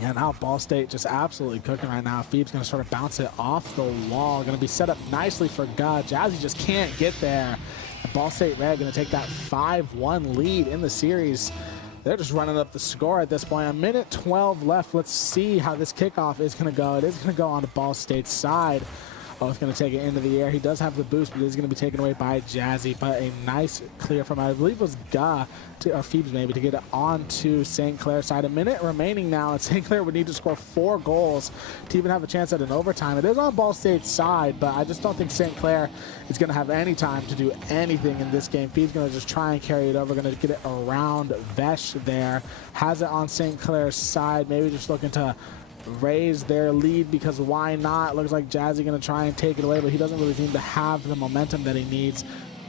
Yeah, now Ball State just absolutely cooking right now. Phoebes going to sort of bounce it off the wall. Going to be set up nicely for Ga. Jazzy just can't get there. And Ball State Red going to take that 5-1 lead in the series. They're just running up the score at this point. A minute 12 left. Let's see how this kickoff is going to go. It is going to go on the Ball State side. Oath going to take it into the air. He does have the boost, but it is going to be taken away by Jazzy. But a nice clear from, I believe it was Ga, or Phoebes maybe, to get it onto St. Clair's side. A minute remaining now, and St. Clair would need to score 4 goals to even have a chance at an overtime. It is on Ball State's side, but I just don't think St. Clair is going to have any time to do anything in this game. Phoebes going to just try and carry it over, going to get it around Vesh there. Has it on St. Clair's side, maybe just looking to raise their lead because why not? Looks like Jazzy going to try and take it away, but he doesn't really seem to have the momentum that he needs.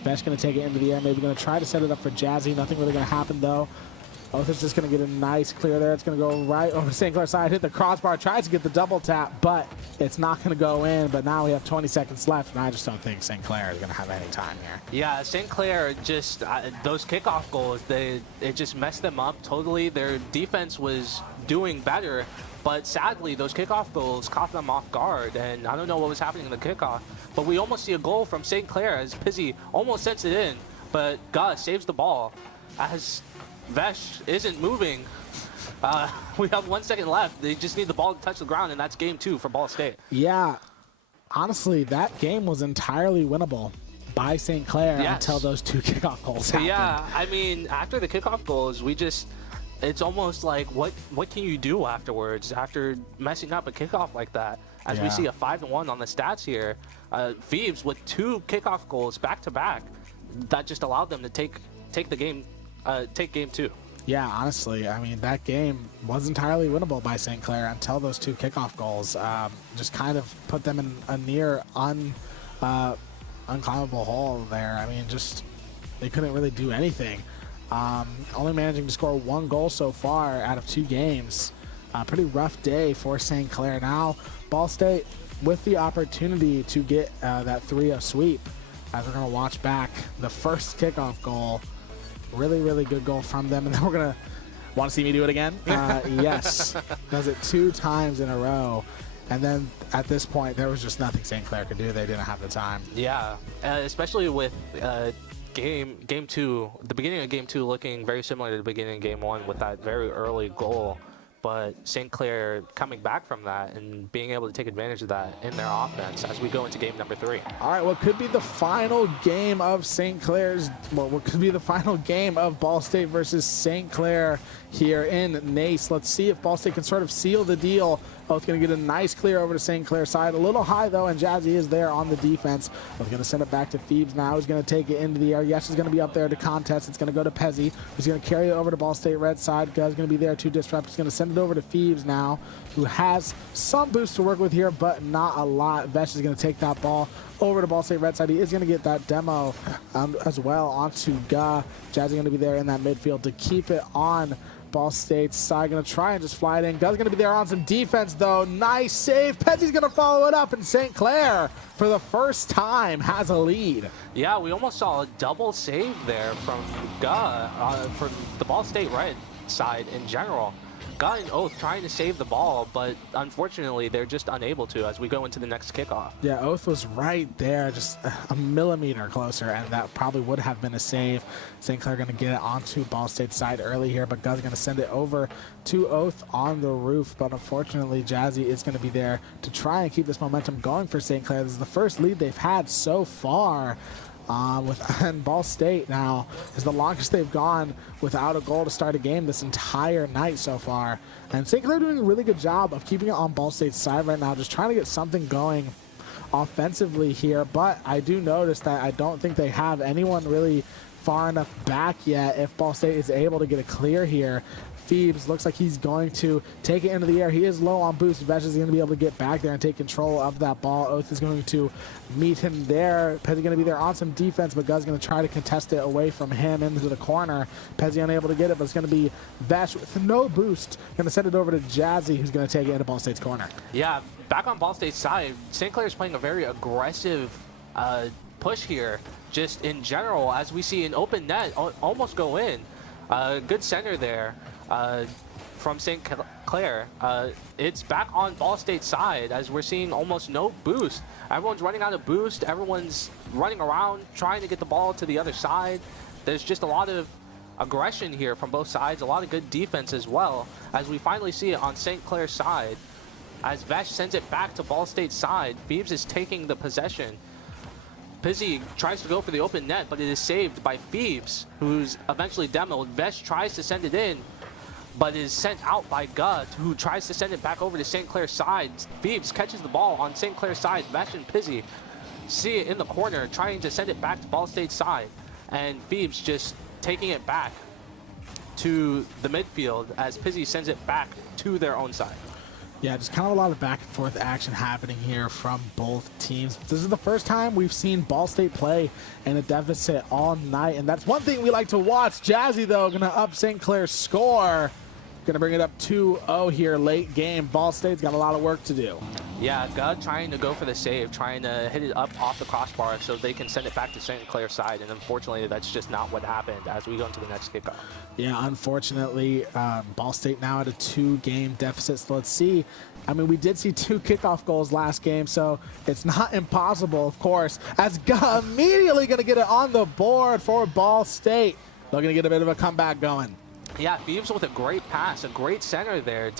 Besh going to take it into the air, maybe going to try to set it up for Jazzy. Nothing really going to happen though. Oath is just going to get a nice clear there. It's going to go right over St. Clair's side, hit the crossbar, tries to get the double tap, but it's not going to go in. But now we have 20 seconds left, and I just don't think St. Clair is going to have any time here. Yeah, St. Clair just, those kickoff goals, it just messed them up totally. Their defense was doing better, but sadly, those kickoff goals caught them off guard, and I don't know what was happening in the kickoff. But we almost see a goal from St. Clair as Pizzi almost sends it in, but Gus saves the ball as Vesh isn't moving. We have 1 second left. They just need the ball to touch the ground, and that's game 2 for Ball State. Yeah, honestly, that game was entirely winnable by St. Clair until those 2 kickoff goals happened. Yeah, I mean, after the kickoff goals, we just it's almost like what can you do afterwards after messing up a kickoff like that? As we see a 5-1 on the stats here, Phoebes with 2 kickoff goals back to back, that just allowed them to take game 2. Yeah, honestly, I mean, that game was entirely winnable by St. Clair until those 2 kickoff goals just kind of put them in a near unclimbable hole there. I mean, just they couldn't really do anything. Only managing to score 1 goal so far out of 2 games. Pretty rough day for St. Clair. Now, Ball State with the opportunity to get that 3-0 sweep. As we're going to watch back the first kickoff goal. Really, really good goal from them. And then we're going to want to see me do it again. Yes, does it 2 times in a row. And then at this point, there was just nothing St. Clair could do. They didn't have the time. Yeah, especially with game 2, the beginning of game 2 looking very similar to the beginning of game 1 with that very early goal. But St. Clair coming back from that and being able to take advantage of that in their offense as we go into game number 3. All right, what could be the final game of St. Clair's, well, what could be the final game of Ball State versus St. Clair here in NACE. Let's see if Ball State can sort of seal the deal. Both going to get a nice clear over to St. Clair side. A little high, though, and Jazzy is there on the defense. Both going to send it back to Phoebes now. He's going to take it into the air. Yes, he's going to be up there to contest. It's going to go to Pezzi, who's going to carry it over to Ball State red side. Guz's going to be there to disrupt. He's going to send it over to Phoebes now, who has some boost to work with here, but not a lot. Vesh is going to take that ball over to Ball State red side. He is going to get that demo as well onto Ga. Jazzy going to be there in that midfield to keep it on Ball State's side. Going to try and just fly it in. Guz's going to be there on some defense, though. Nice save. Pezzi's going to follow it up, and St. Clair, for the first time, has a lead. Yeah, we almost saw a double save there from Ga for the Ball State red side in general. Ga and Oath trying to save the ball, but unfortunately they're just unable to as we go into the next kickoff. Yeah, Oath was right there, just a millimeter closer, and that probably would have been a save. St. Clair going to get it onto Ball State's side early here, but Guz's going to send it over to Oath on the roof. But unfortunately, Jazzy is going to be there to try and keep this momentum going for St. Clair. This is the first lead they've had so far. And Ball State now is the longest they've gone without a goal to start a game this entire night so far. And St. Clair doing a really good job of keeping it on Ball State's side right now, just trying to get something going offensively here. But I do notice that I don't think they have anyone really far enough back yet. If Ball State is able to get a clear here, Phoebes looks like he's going to take it into the air. He is low on boost. Vesh is going to be able to get back there and take control of that ball. Oath is going to meet him there. Pezzi going to be there on some defense, but Guz's going to try to contest it away from him into the corner. Pezzi unable to get it, but it's going to be Vesh with no boost. Going to send it over to Jazzy, who's going to take it into Ball State's corner. Yeah, back on Ball State's side, St. Clair's playing a very aggressive push here, just in general, as we see an open net almost go in. Good center there. From St. Clair. It's back on Ball State's side as we're seeing almost no boost. Everyone's running out of boost. Everyone's running around trying to get the ball to the other side. There's just a lot of aggression here from both sides, a lot of good defense as well, as we finally see it on St. Clair's side. As Vesh sends it back to Ball State's side, Phoebes is taking the possession. Pizzi tries to go for the open net, but it is saved by Phoebes, who's eventually demoed. Vesh tries to send it in, but is sent out by Gut, who tries to send it back over to St. Clair's side. Phoebes catches the ball on St. Clair's side. Vesh and Pizzi see it in the corner, trying to send it back to Ball State's side. And Phoebes just taking it back to the midfield as Pizzi sends it back to their own side. Yeah, just kind of a lot of back and forth action happening here from both teams. This is the first time we've seen Ball State play in a deficit all night, and that's one thing we like to watch. Jazzy, though, going to up St. Clair's score. Going to bring it up 2-0 here late game. Ball State's got a lot of work to do. Yeah, God trying to go for the save, trying to hit it up off the crossbar so they can send it back to St. Clair's side, and unfortunately that's just not what happened as we go into the next kickoff. Yeah, unfortunately, Ball State now at a 2-game deficit. So let's see. I mean, we did see 2 kickoff goals last game, so it's not impossible, of course, as God immediately going to get it on the board for Ball State. They're going to get a bit of a comeback going. Yeah, Phoebes with a great pass, a great center there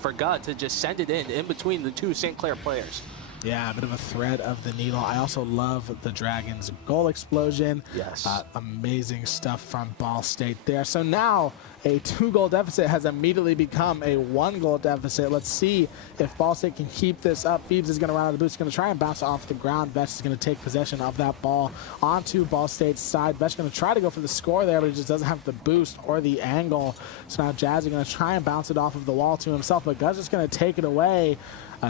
for Gut to just send it in between the 2 St. Clair players. Yeah, a bit of a thread of the needle. I also love the Dragons' goal explosion. Yes. Amazing stuff from Ball State there. So now a 2-goal deficit has immediately become a 1-goal deficit. Let's see if Ball State can keep this up. Phoebes is going to run out of the boots, going to try and bounce off the ground. Vetch is going to take possession of that ball onto Ball State's side. Vetch going to try to go for the score there, but he just doesn't have the boost or the angle. So now Jazzy going to try and bounce it off of the wall to himself, but Guz just going to take it away.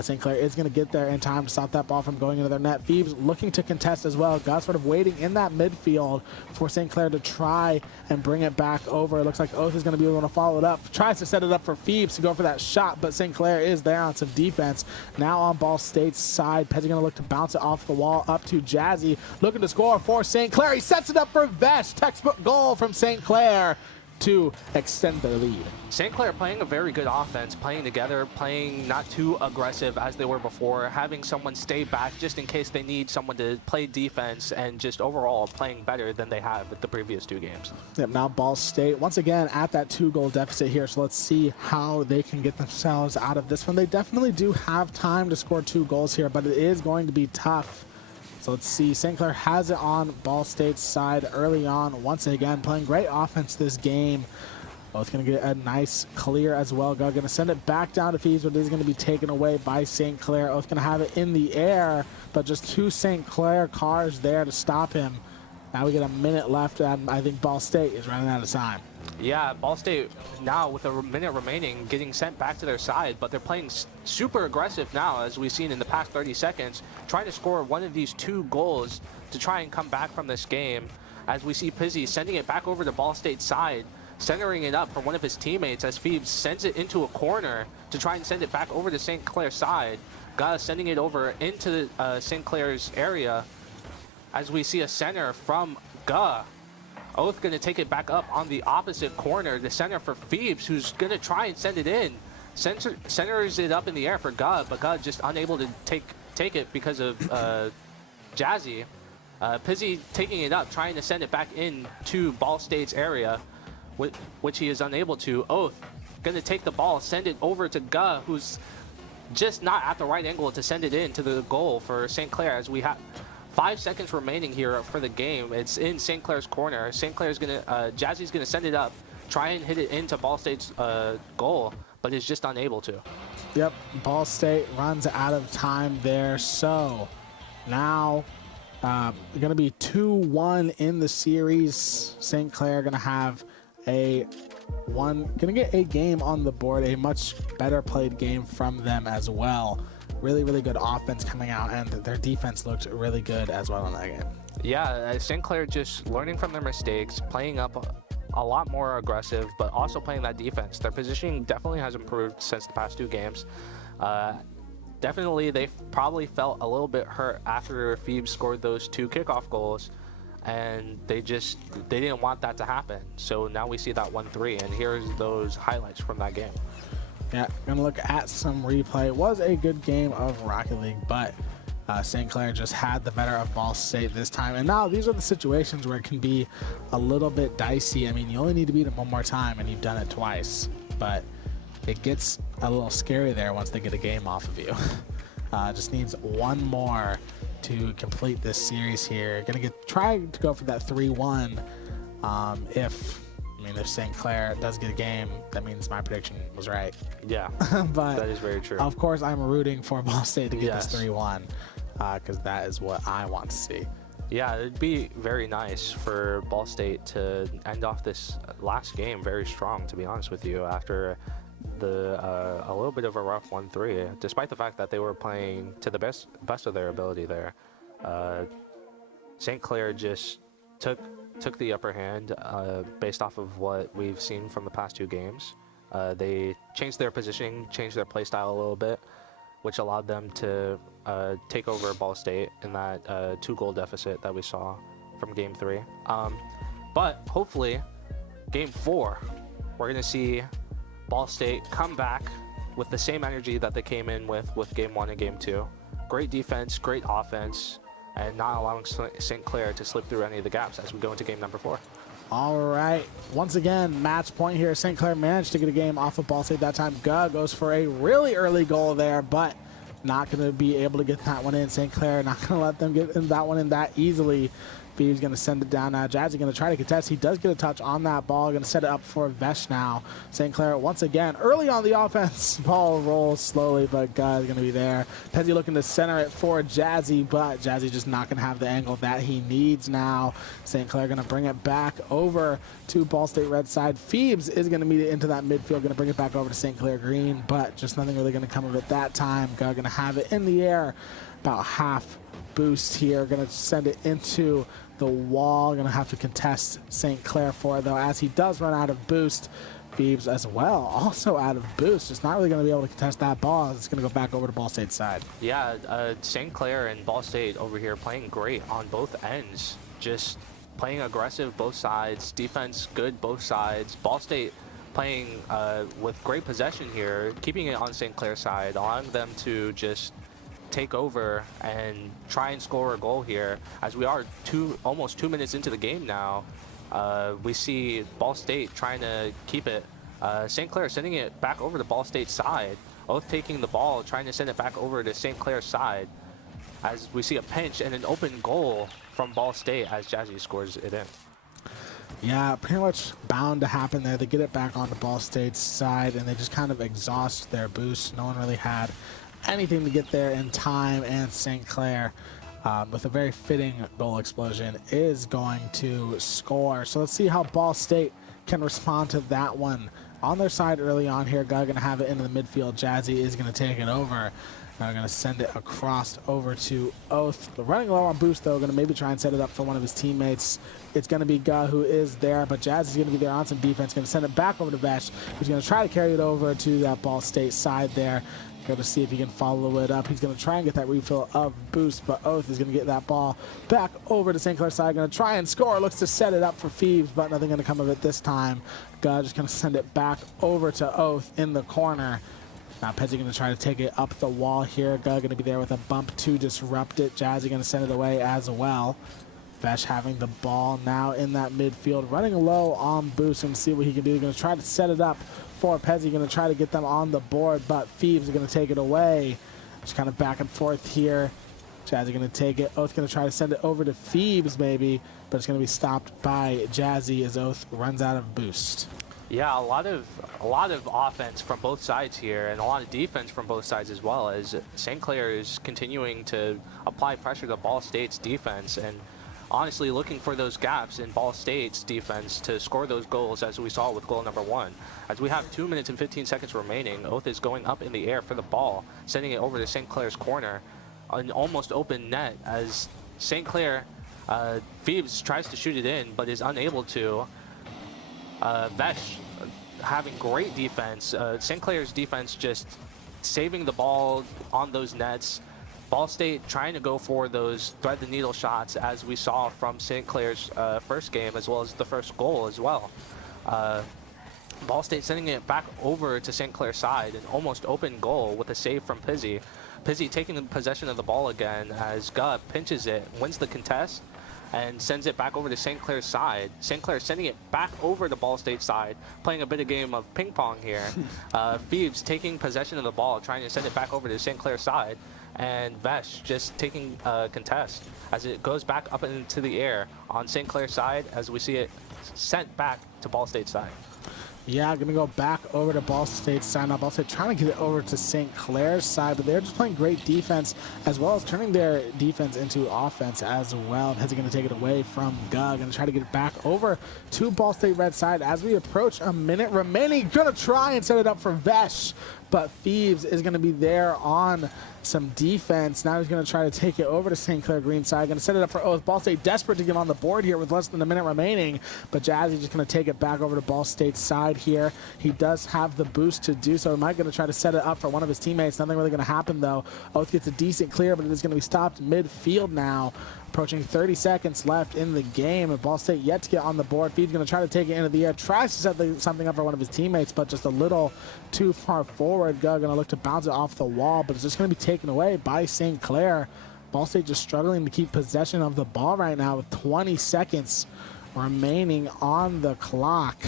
St. Clair is going to get there in time to stop that ball from going into their net. Phoebes looking to contest as well. Gus sort of waiting in that midfield for St. Clair to try and bring it back over. It looks like Oath is going to be able to follow it up. Tries to set it up for Phoebes to go for that shot, but St. Clair is there on some defense. Now on Ball State's side, Pezzi going to look to bounce it off the wall up to Jazzy. Looking to score for St. Clair. He sets it up for Vesh. Textbook goal from St. Clair to extend their lead. St. Clair playing a very good offense, playing together, playing not too aggressive as they were before, having someone stay back just in case they need someone to play defense, and just overall playing better than they have with the previous 2 games. Yep, now Ball State once again at that 2-goal deficit here, so let's see how they can get themselves out of this one. They definitely do have time to score 2 goals here, but it is going to be tough. So let's see, St. Clair has it on Ball State's side early on. Once again, playing great offense this game. Both going to get a nice clear as well. Going to send it back down to Phoebes, but it is going to be taken away by St. Clair. Oath going to have it in the air, but just 2 St. Clair cars there to stop him. Now we get a minute left, and I think Ball State is running out of time. Yeah, Ball State now with a minute remaining getting sent back to their side, but they're playing super aggressive now, as we've seen in the past 30 seconds, trying to score one of these 2 goals to try and come back from this game. As we see Pizzi sending it back over to Ball State's side, centering it up for one of his teammates as Phoebes sends it into a corner to try and send it back over to St. Clair's side. Gus sending it over into St. Clair's area as we see a center from Gus. Oath going to take it back up on the opposite corner, the center for Phoebes, who's going to try and send it in. Centers it up in the air for Gud, but Gud just unable to take it because of Jazzy. Pizzi taking it up, trying to send it back in to Ball State's area, which he is unable to. Oath going to take the ball, send it over to Gud, who's just not at the right angle to send it in to the goal for St. Clair, as we have 5 seconds remaining here for the game. It's in St. Clair's corner. St. Clair's gonna, Jazzy's gonna send it up, try and hit it into Ball State's goal, but is just unable to. Yep, Ball State runs out of time there. So now gonna be 2-1 in the series. St. Clair gonna have gonna get a game on the board, a much better played game from them as well. Really, really good offense coming out, and their defense looked really good as well in that game. Yeah, St. Clair just learning from their mistakes, playing up a lot more aggressive, but also playing that defense. Their positioning definitely has improved since the past 2 games. Definitely, they probably felt a little bit hurt after Phoebes scored those 2 kickoff goals, and they didn't want that to happen. So now we see that 1-3, and here's those highlights from that game. Yeah, gonna look at some replay. It was a good game of Rocket League, but St. Clair just had the better of Ball State this time. And now these are the situations where it can be a little bit dicey. I mean, you only need to beat them 1 more time, and you've done it twice. But it gets a little scary there once they get a game off of you. Just needs 1 more to complete this series here. Gonna try to go for that 3-1 if St. Clair does get a game, that means my prediction was right. Yeah, but that is very true. Of course, I'm rooting for Ball State to get this 3-1 because that is what I want to see. Yeah, it'd be very nice for Ball State to end off this last game very strong, to be honest with you, after a little bit of a rough 1-3, despite the fact that they were playing to the best of their ability there. St. Clair just took the upper hand based off of what we've seen from the past 2 games. They changed their positioning, changed their play style a little bit, which allowed them to take over Ball State in that 2-goal deficit that we saw from Game 3. But hopefully, Game 4, we're going to see Ball State come back with the same energy that they came in with Game 1 and Game 2. Great defense, great offense, and not allowing St. Clair to slip through any of the gaps as we go into game number 4. All right. Once again, match point here. St. Clair managed to get a game off of Ball State that time. Gug goes for a really early goal there, but not going to be able to get that one in. St. Clair not going to let them get that one in that easily. Bee's going to send it down now. Jazzy going to try to contest. He does get a touch on that ball. Going to set it up for Vesh now. St. Clair once again early on the offense. Ball rolls slowly, but Guy's going to be there. Pezzy looking to center it for Jazzy, but Jazzy just not going to have the angle that he needs now. St. Clair going to bring it back over to Ball State red side. Phoebes is going to meet it into that midfield. Going to bring it back over to St. Clair green, but just nothing really going to come of it that time. Guy going to have it in the air. About half boost here. Going to send it into the wall. Going to have to contest St. Clair for it, though, as he does run out of boost. Phoebes as well, also out of boost. Just not really going to be able to contest that ball. It's going to go back over to Ball State's side. Yeah, St. Clair and Ball State over here playing great on both ends. Just playing aggressive both sides. Defense good both sides. Ball State playing with great possession here, keeping it on St. Clair's side, allowing them to just take over and try and score a goal here. As we are almost 2 minutes into the game now, we see Ball State trying to keep it. St. Clair sending it back over to Ball State's side. Both taking the ball, trying to send it back over to St. Clair's side. As we see a pinch and an open goal from Ball State as Jazzy scores it in. Yeah, pretty much bound to happen there. They get it back onto Ball State's side, and they just kind of exhaust their boost. No one really had anything to get there in time, and St. Clair, with a very fitting goal explosion, is going to score. So let's see how Ball State can respond to that one. On their side early on here, Guy going to have it into the midfield. Jazzy is going to take it over. Now going to send it across over to Oath. But running low on boost, though, going to maybe try and set it up for one of his teammates. It's going to be Guy who is there, but Jazz is going to be there on some defense. Going to send it back over to Vesh, who's going to try to carry it over to that Ball State side there. Going to see if he can follow it up. He's going to try and get that refill of boost, but Oath is going to get that ball back over to St. Clair's side. Going to try and score. Looks to set it up for Phoebes, but nothing going to come of it this time. Guy just going to send it back over to Oath in the corner. Now Pezzy going to try to take it up the wall here. Guy going to be there with a bump to disrupt it. Jazzy going to send it away as well. Vesh having the ball now in that midfield, running low on boost, and see what he can do. Going to try to set it up for Pezzy, going to try to get them on the board, but Phoebes is going to take it away. Just kind of back and forth here. Jazzy going to take it. Oath going to try to send it over to Phoebes maybe, but it's going to be stopped by Jazzy as Oath runs out of boost. Yeah, a lot of offense from both sides here, and a lot of defense from both sides as well, as St. Clair is continuing to apply pressure to Ball State's defense, and honestly looking for those gaps in Ball State's defense to score those goals, as we saw with goal number 1. As we have 2 minutes and 15 seconds remaining, Oath is going up in the air for the ball, sending it over to St. Clair's corner. An almost open net as St. Clair, Phoebes tries to shoot it in, but is unable to. Vesh having great defense. St. Clair's defense just saving the ball on those nets. Ball State trying to go for those thread the needle shots, as we saw from St. Clair's first game, as well as the first goal as well. Ball State sending it back over to St. Clair's side, an almost open goal with a save from Pizzy. Pizzy taking possession of the ball again as Gubb pinches it, wins the contest, and sends it back over to St. Clair's side. St. Clair sending it back over to Ball State's side, playing a bit of game of ping pong here. Phoebes taking possession of the ball, trying to send it back over to St. Clair's side, and Vesh just taking contest as it goes back up into the air on St. Clair's side, as we see it sent back to Ball State's side. Yeah, going to go back over to Ball State's side. Now Ball State trying to get it over to St. Clair's side, but they're just playing great defense, as well as turning their defense into offense as well. Pezzy going to take it away from Gug and try to get it back over to Ball State red side as we approach a minute remaining. Going to try and set it up for Vesh, but Phoebes is going to be there on some defense. Now he's going to try to take it over to St. Clair green side. Going to set it up for Oath. Ball State desperate to get on the board here with less than a minute remaining, but Jazzy just going to take it back over to Ball State's side here. He does have the boost to do so. He might going to try to set it up for one of his teammates. Nothing really going to happen though. Oath gets a decent clear, but it is going to be stopped midfield now. Approaching 30 seconds left in the game, and Ball State yet to get on the board. Phoebes going to try to take it into the air, tries to set something up for one of his teammates, but just a little too far forward. Gug going to look to bounce it off the wall, but it's just going to be taken away by St. Clair. Ball State just struggling to keep possession of the ball right now with 20 seconds remaining on the clock.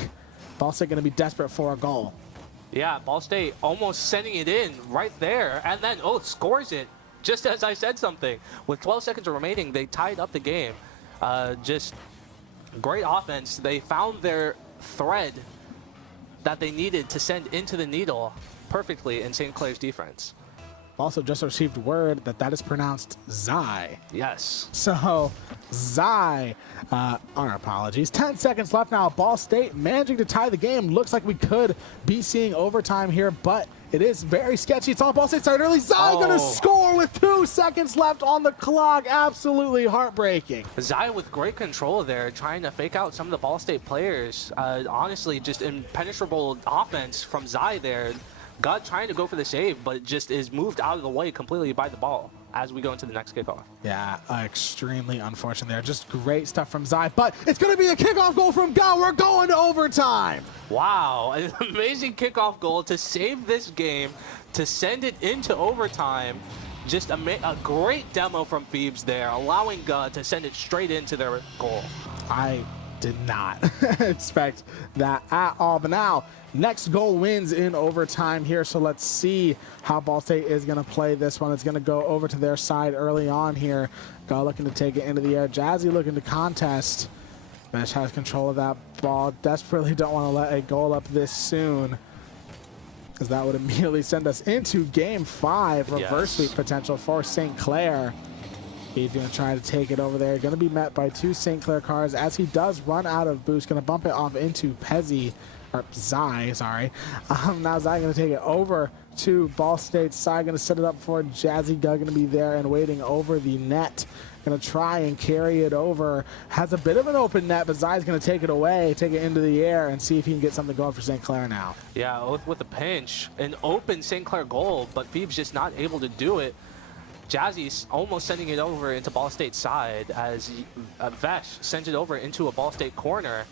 Ball State going to be desperate for a goal. Yeah, Ball State almost sending it in right there, and then Oath scores it just as I said something. With 12 seconds remaining, they tied up the game. Just great offense. They found their thread that they needed to send into the needle perfectly in St. Clair's defense. Also just received word that that is pronounced Zai. Yes. So Zai, our apologies. 10 seconds left now. Ball State managing to tie the game. Looks like we could be seeing overtime here, but it is very sketchy. It's all Ball State started early. Zai gonna score with 2 seconds left on the clock. Absolutely heartbreaking. Zai with great control there, trying to fake out some of the Ball State players. Honestly, just impenetrable offense from Zai there. Gut trying to go for the save, but it just is moved out of the way completely by the ball as we go into the next kickoff. Yeah, extremely unfortunate there. Just great stuff from Zai, but it's going to be a kickoff goal from Ga. We're going to overtime. Wow, an amazing kickoff goal to save this game, to send it into overtime. Just a great demo from Phoebes there, allowing Ga to send it straight into their goal. I did not expect that at all, but now next goal wins in overtime here, so let's see how Ball State is going to play this one. It's going to go over to their side early on here. Ga looking to take it into the air. Jazzy looking to contest. Mesh has control of that ball. Desperately don't want to let a goal up this soon, because that would immediately send us into game 5. Reverse sweep potential for St. Clair. He's going to try to take it over there. Going to be met by 2 St. Clair cars as he does run out of boost. Going to bump it off into Pezzi. Or Zai, sorry. Now Zai going to take it over to Ball State's side. Going to set it up for Jazzy. Ga going to be there and waiting over the net. Going to try and carry it over. Has a bit of an open net, but Zai's going to take it away, take it into the air, and see if he can get something going for St. Clair now. Yeah, with a pinch. An open St. Clair goal, but Phoebes just not able to do it. Jazzy's almost sending it over into Ball State's side as Vesh sends it over into a Ball State corner.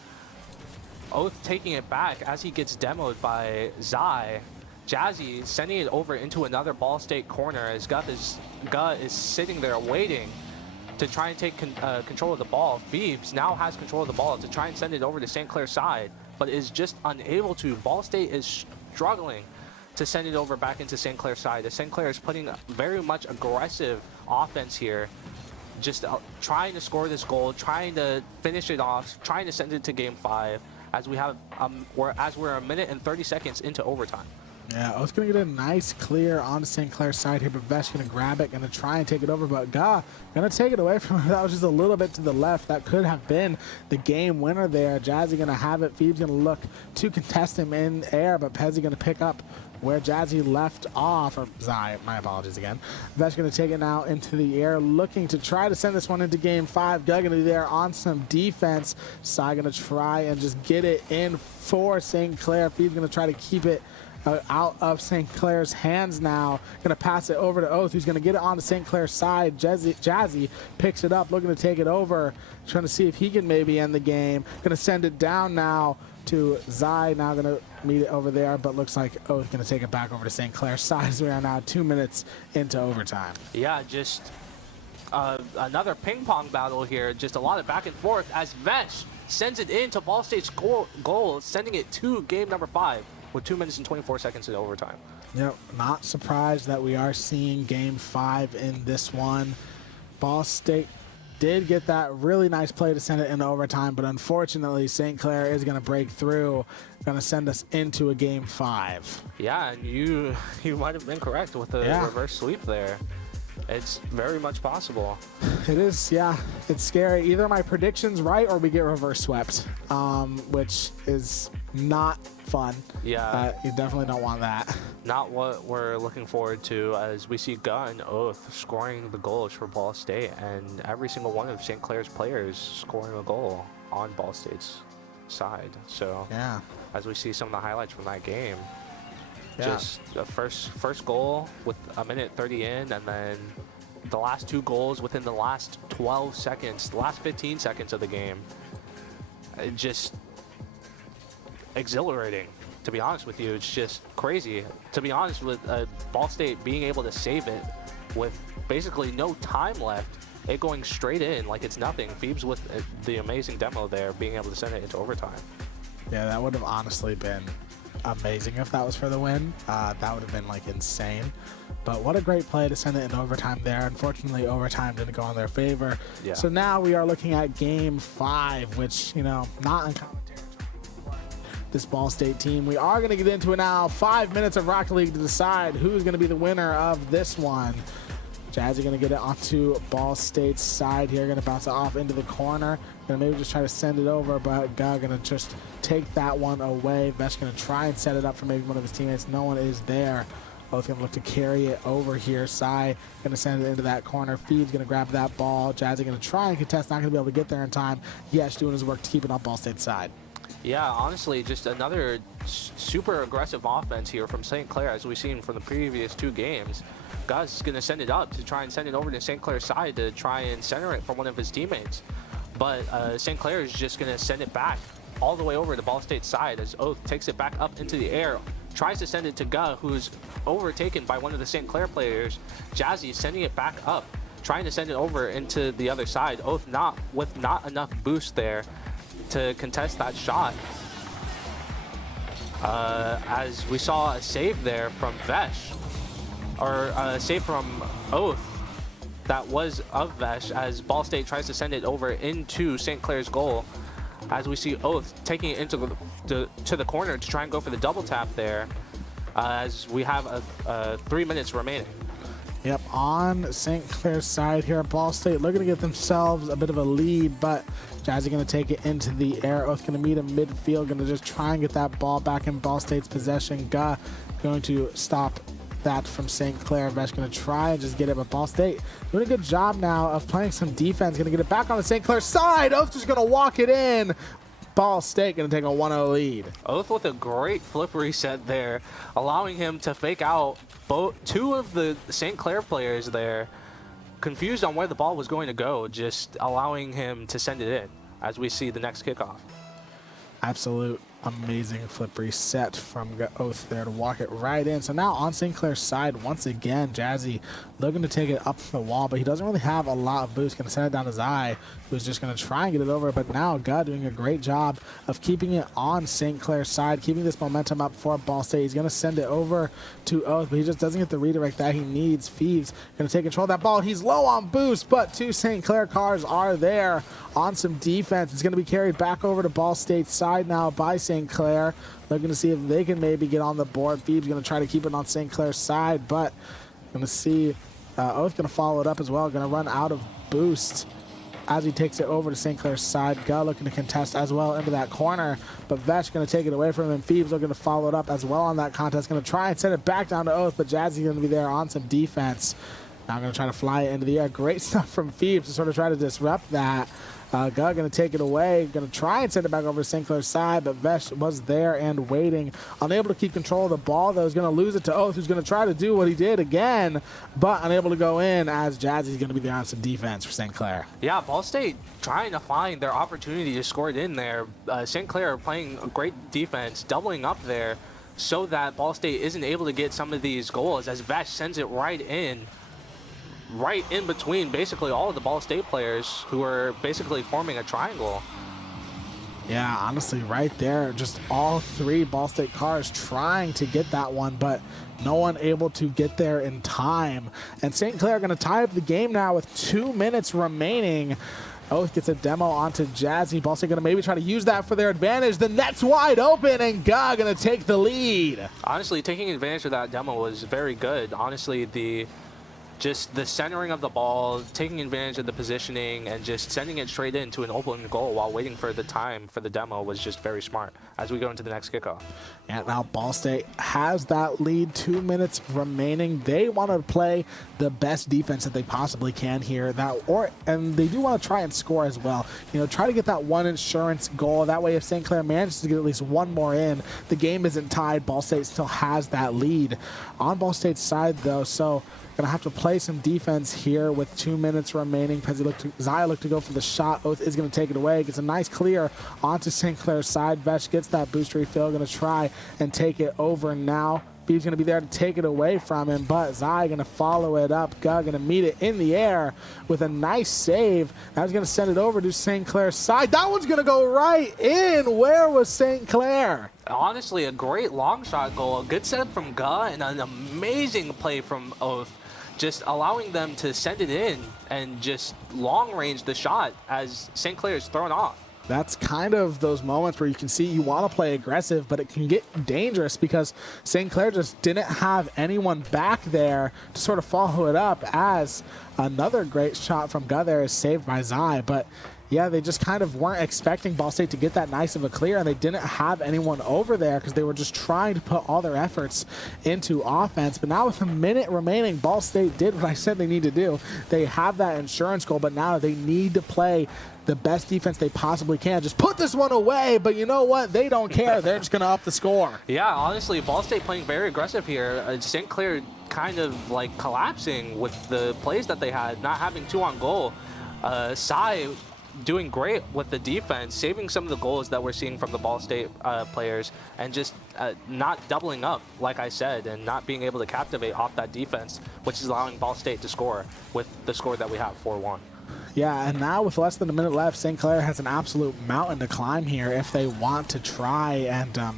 Oath taking it back as he gets demoed by Zai. Jazzy sending it over into another Ball State corner as Ga is sitting there waiting to try and take control of the ball. Phoebes now has control of the ball to try and send it over to St. Clair's side, but is just unable to. Ball State is struggling to send it over back into St. Clair's side. As St. Clair is putting very much aggressive offense here, just trying to score this goal, trying to finish it off, trying to send it to game 5. As we have, we're a minute and 30 seconds into overtime. Yeah, Oath's going to get a nice clear on the St. Clair side here, but Vesh going to grab it, going to try and take it over, but Ga going to take it away from her. That was just a little bit to the left. That could have been the game winner there. Jazzy going to have it. Phoebes going to look to contest him in air, but Pezzi going to pick up where Jazzy left off, or Zai, my apologies again. Vesh going to take it now into the air, looking to try to send this one into game 5. Ga going to be there on some defense. Sai going to try and just get it in for St. Clair. Phoebes going to try to keep it out of St. Clair's hands now. Going to pass it over to Oath, who's going to get it onto St. Clair's side. Jazzy picks it up, looking to take it over, trying to see if he can maybe end the game. Going to send it down now to Zai, now going to meet it over there, but looks like Oath going to take it back over to St. Clair's side as we are now 2 minutes into overtime. Yeah, just another ping pong battle here. Just a lot of back and forth as Vesh sends it into Ball State's goal, sending it to game number 5 with 2 minutes and 24 seconds into overtime. Yep, not surprised that we are seeing game 5 in this one. Ball State did get that really nice play to send it into overtime, but unfortunately St. Clair is going to break through, going to send us into a game 5. Yeah, and you might have been correct with the reverse sweep there. It's very much possible. It is, yeah. It's scary. Either my prediction's right or we get reverse swept, which is not fun. Yeah. You definitely don't want that. Not what we're looking forward to, as we see Ga and Oath scoring the goals for Ball State, and every single one of St. Clair's players scoring a goal on Ball State's side. So yeah, as we see some of the highlights from that game, yeah, just the first goal with a minute 30 in, and then the last 2 goals within the last 12 seconds, the last 15 seconds of the game. It just exhilarating, to be honest with you. It's just crazy, to be honest, with Ball State being able to save it with basically no time left, it going straight in like it's nothing. Phoebes with the amazing demo there, being able to send it into overtime. Yeah, that would have honestly been amazing if that was for the win. That would have been like insane. But what a great play to send it into overtime there. Unfortunately, overtime didn't go in their favor. Yeah. So now we are looking at game 5, which, you know, not uncommon territory for this Ball State team. We are going to get into it now. 5 minutes of Rocket League to decide who's going to be the winner of this one. Jazzy going to get it onto Ball State's side here. Going to bounce it off into the corner. Going to maybe just try to send it over, but Ga going to just take that one away. Vesh going to try and set it up for maybe one of his teammates. No one is there. Both going to look to carry it over here. Sai going to send it into that corner. Feed's going to grab that ball. Jazzy going to try and contest. Not going to be able to get there in time. Yesh doing his work to keep it on Ball State's side. Yeah, honestly, just another super aggressive offense here from St. Clair, as we've seen from the previous 2 games. Gus is going to send it up to try and send it over to St. Clair's side to try and center it for one of his teammates. But St. Clair is just going to send it back all the way over to Ball State's side as Oath takes it back up into the air, tries to send it to Ga, who's overtaken by one of the St. Clair players. Jazzy sending it back up, trying to send it over into the other side. Oath with not enough boost there to contest that shot. As we saw a save there from Vesh, or a save from Oath that was of Vesh, as Ball State tries to send it over into St. Clair's goal. As we see Oath taking it into to the corner to try and go for the double tap there, as we have 3 minutes remaining. Yep, on St. Clair's side here, Ball State looking to get themselves a bit of a lead, but Jazzy going to take it into the air. Oath going to meet him midfield, going to just try and get that ball back in Ball State's possession. Ga going to stop that from St. Clair. Vesh going to try and just get it, but Ball State doing a good job now of playing some defense. Going to get it back on the St. Clair side. Oath just going to walk it in. Ball State going to take a 1-0 lead. Oath with a great flip reset there, allowing him to fake out 2 of the St. Clair players there, confused on where the ball was going to go, just allowing him to send it in as we see the next kickoff. Absolute amazing flip reset from Oath there to walk it right in. So now on St. Clair's side, once again, Jazzy looking to take it up the wall, but he doesn't really have a lot of boost. Going to send it down to Zai, who's just going to try and get it over. But now Ga doing a great job of keeping it on St. Clair's side, keeping this momentum up for Ball State. He's going to send it over to Oath, but he just doesn't get the redirect that he needs. Feeves going to take control of that ball. He's low on boost, but 2 St. Clair cars are there on some defense. It's going to be carried back over to Ball State's side now by St. Clair. Looking to see if they can maybe get on the board. Feeves going to try to keep it on St. Clair's side, but going to see Oath going to follow it up as well. Going to run out of boost as he takes it over to St. Clair's side. Ga looking to contest as well into that corner, but Vesh going to take it away from him, and Feeves looking to follow it up as well on that contest. Going to try and send it back down to Oath, but Jazzy's going to be there on some defense. Now I'm going to try to fly it into the air. Great stuff from Feeves to sort of try to disrupt that. Ga going to take it away, going to try and send it back over to St. Clair's side, but Vesh was there and waiting. Unable to keep control of the ball, though. He's going to lose it to Oath, who's going to try to do what he did again, but unable to go in as Jazzy's going to be there on some defense for St. Clair. Yeah, Ball State trying to find their opportunity to score it in there. St. Clair playing a great defense, doubling up there so that Ball State isn't able to get some of these goals as Vesh sends it right in between basically all of the Ball State players who are basically forming a triangle. Yeah, honestly, right there, just all 3 Ball State cars trying to get that one, but no one able to get there in time. And St. Clair going to tie up the game now with 2 minutes remaining. Oath gets a demo onto Jazzy. Ball State going to maybe try to use that for their advantage. The net's wide open, and Ga going to take the lead. Honestly, taking advantage of that demo was very good. Honestly, just the centering of the ball, taking advantage of the positioning, and just sending it straight into an open goal while waiting for the time for the demo was just very smart as we go into the next kickoff. And now Ball State has that lead, 2 minutes remaining. They want to play the best defense that they possibly can here. And they do want to try and score as well. You know, try to get that one insurance goal. That way, if St. Clair manages to get at least one more in, the game isn't tied. Ball State still has that lead on Ball State's side, though. So gonna have to play some defense here with 2 minutes remaining. Zaya looked to go for the shot. Oath is gonna take it away. Gets a nice clear onto St. Clair's side. Vesh gets that boost refill. Gonna try and take it over now. Phoebe's going to be there to take it away from him, but Zai going to follow it up. Guh going to meet it in the air with a nice save. Now he's going to send it over to St. Clair's side. That one's going to go right in. Where was St. Clair? Honestly, a great long shot goal. A good setup from Guh and an amazing play from Oath. Just allowing them to send it in and just long range the shot as St. Clair is thrown off. That's kind of those moments where you can see you want to play aggressive, but it can get dangerous because St. Clair just didn't have anyone back there to sort of follow it up, as another great shot from Guh there is saved by Zai. But yeah, they just kind of weren't expecting Ball State to get that nice of a clear, and they didn't have anyone over there because they were just trying to put all their efforts into offense. But now with a minute remaining, Ball State did what I said they need to do. They have that insurance goal, but now they need to play the best defense they possibly can. Just put this one away, but you know what? They don't care. They're just going to up the score. Yeah, honestly, Ball State playing very aggressive here. St. Clair kind of like collapsing with the plays that they had, not having two on goal. Sai doing great with the defense, saving some of the goals that we're seeing from the Ball State players, and just not doubling up, like I said, and not being able to captivate off that defense, which is allowing Ball State to score with the score that we have, 4-1. Yeah, and now with less than a minute left, St. Clair has an absolute mountain to climb here if they want to try and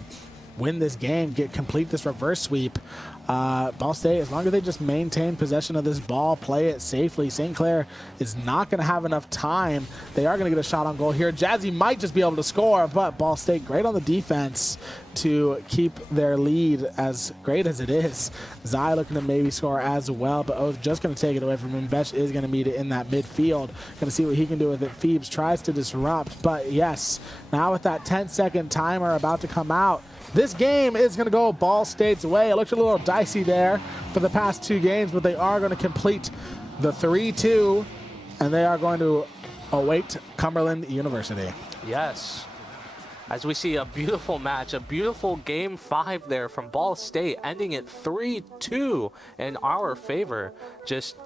win this game, complete this reverse sweep. Ball State, as long as they just maintain possession of this ball, play it safely, St. Clair is not going to have enough time. They are going to get a shot on goal here. Jazzy might just be able to score, but Ball State great on the defense to keep their lead as great as it is. Zai looking to maybe score as well, but Oath just going to take it away from him. Vesh is going to meet it in that midfield. Going to see what he can do with it. Phoebes tries to disrupt, but yes, now with that 10-second timer about to come out, this game is going to go Ball State's way. It looked a little dicey there for the past two games, but they are going to complete the 3-2, and they are going to await Cumberland University. Yes. As we see a beautiful match, a beautiful game 5 there from Ball State, ending it 3-2 in our favor. Just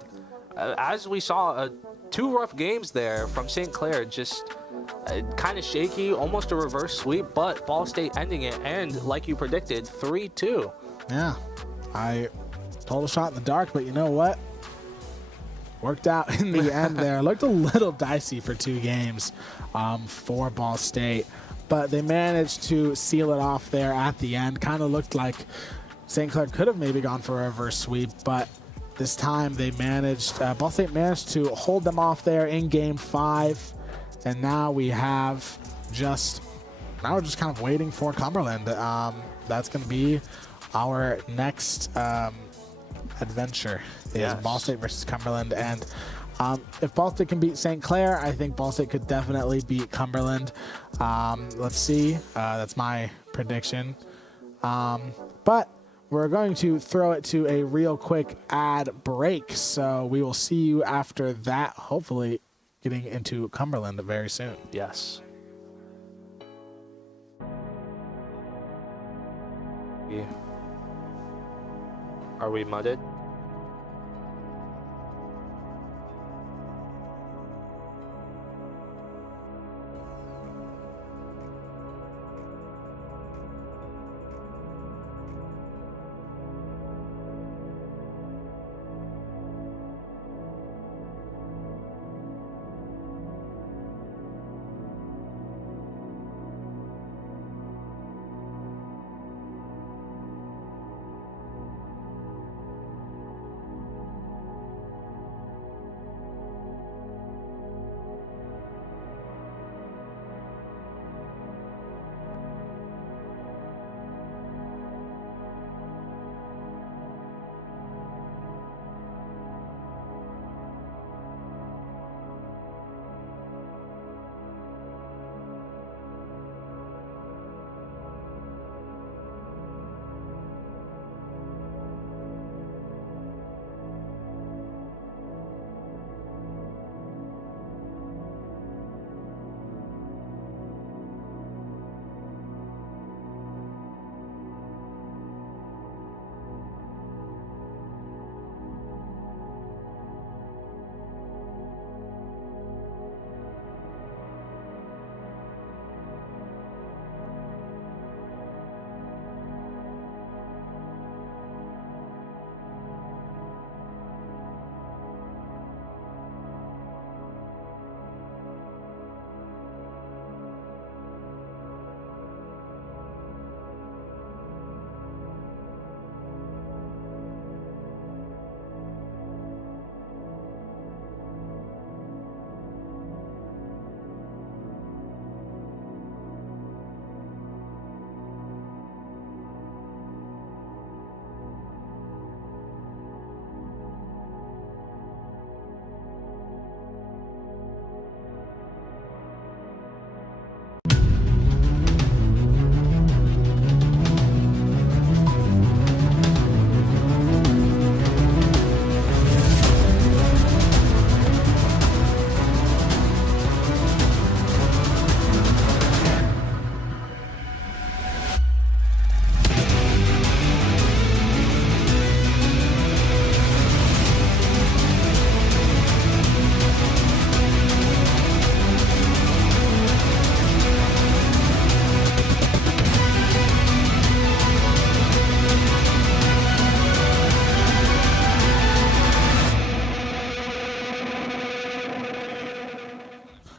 as we saw, two rough games there from St. Clair, just kind of shaky, almost a reverse sweep, but Ball State ending it, and like you predicted, 3-2. Yeah, I told a shot in the dark, but you know what? Worked out in the end there. Looked a little dicey for two games for Ball State, but they managed to seal it off there at the end. Kind of looked like St. Clair could have maybe gone for a reverse sweep, but this time they managed, Ball State managed to hold them off there in game 5. And now we're just kind of waiting for Cumberland. That's going to be our next adventure, is Yes. Ball State versus Cumberland. And if Ball State can beat St. Clair, I think Ball State could definitely beat Cumberland. Let's see. That's my prediction. But we're going to throw it to a real quick ad break. So we will see you after that, hopefully getting into Cumberland very soon. Yes. Are we mudded?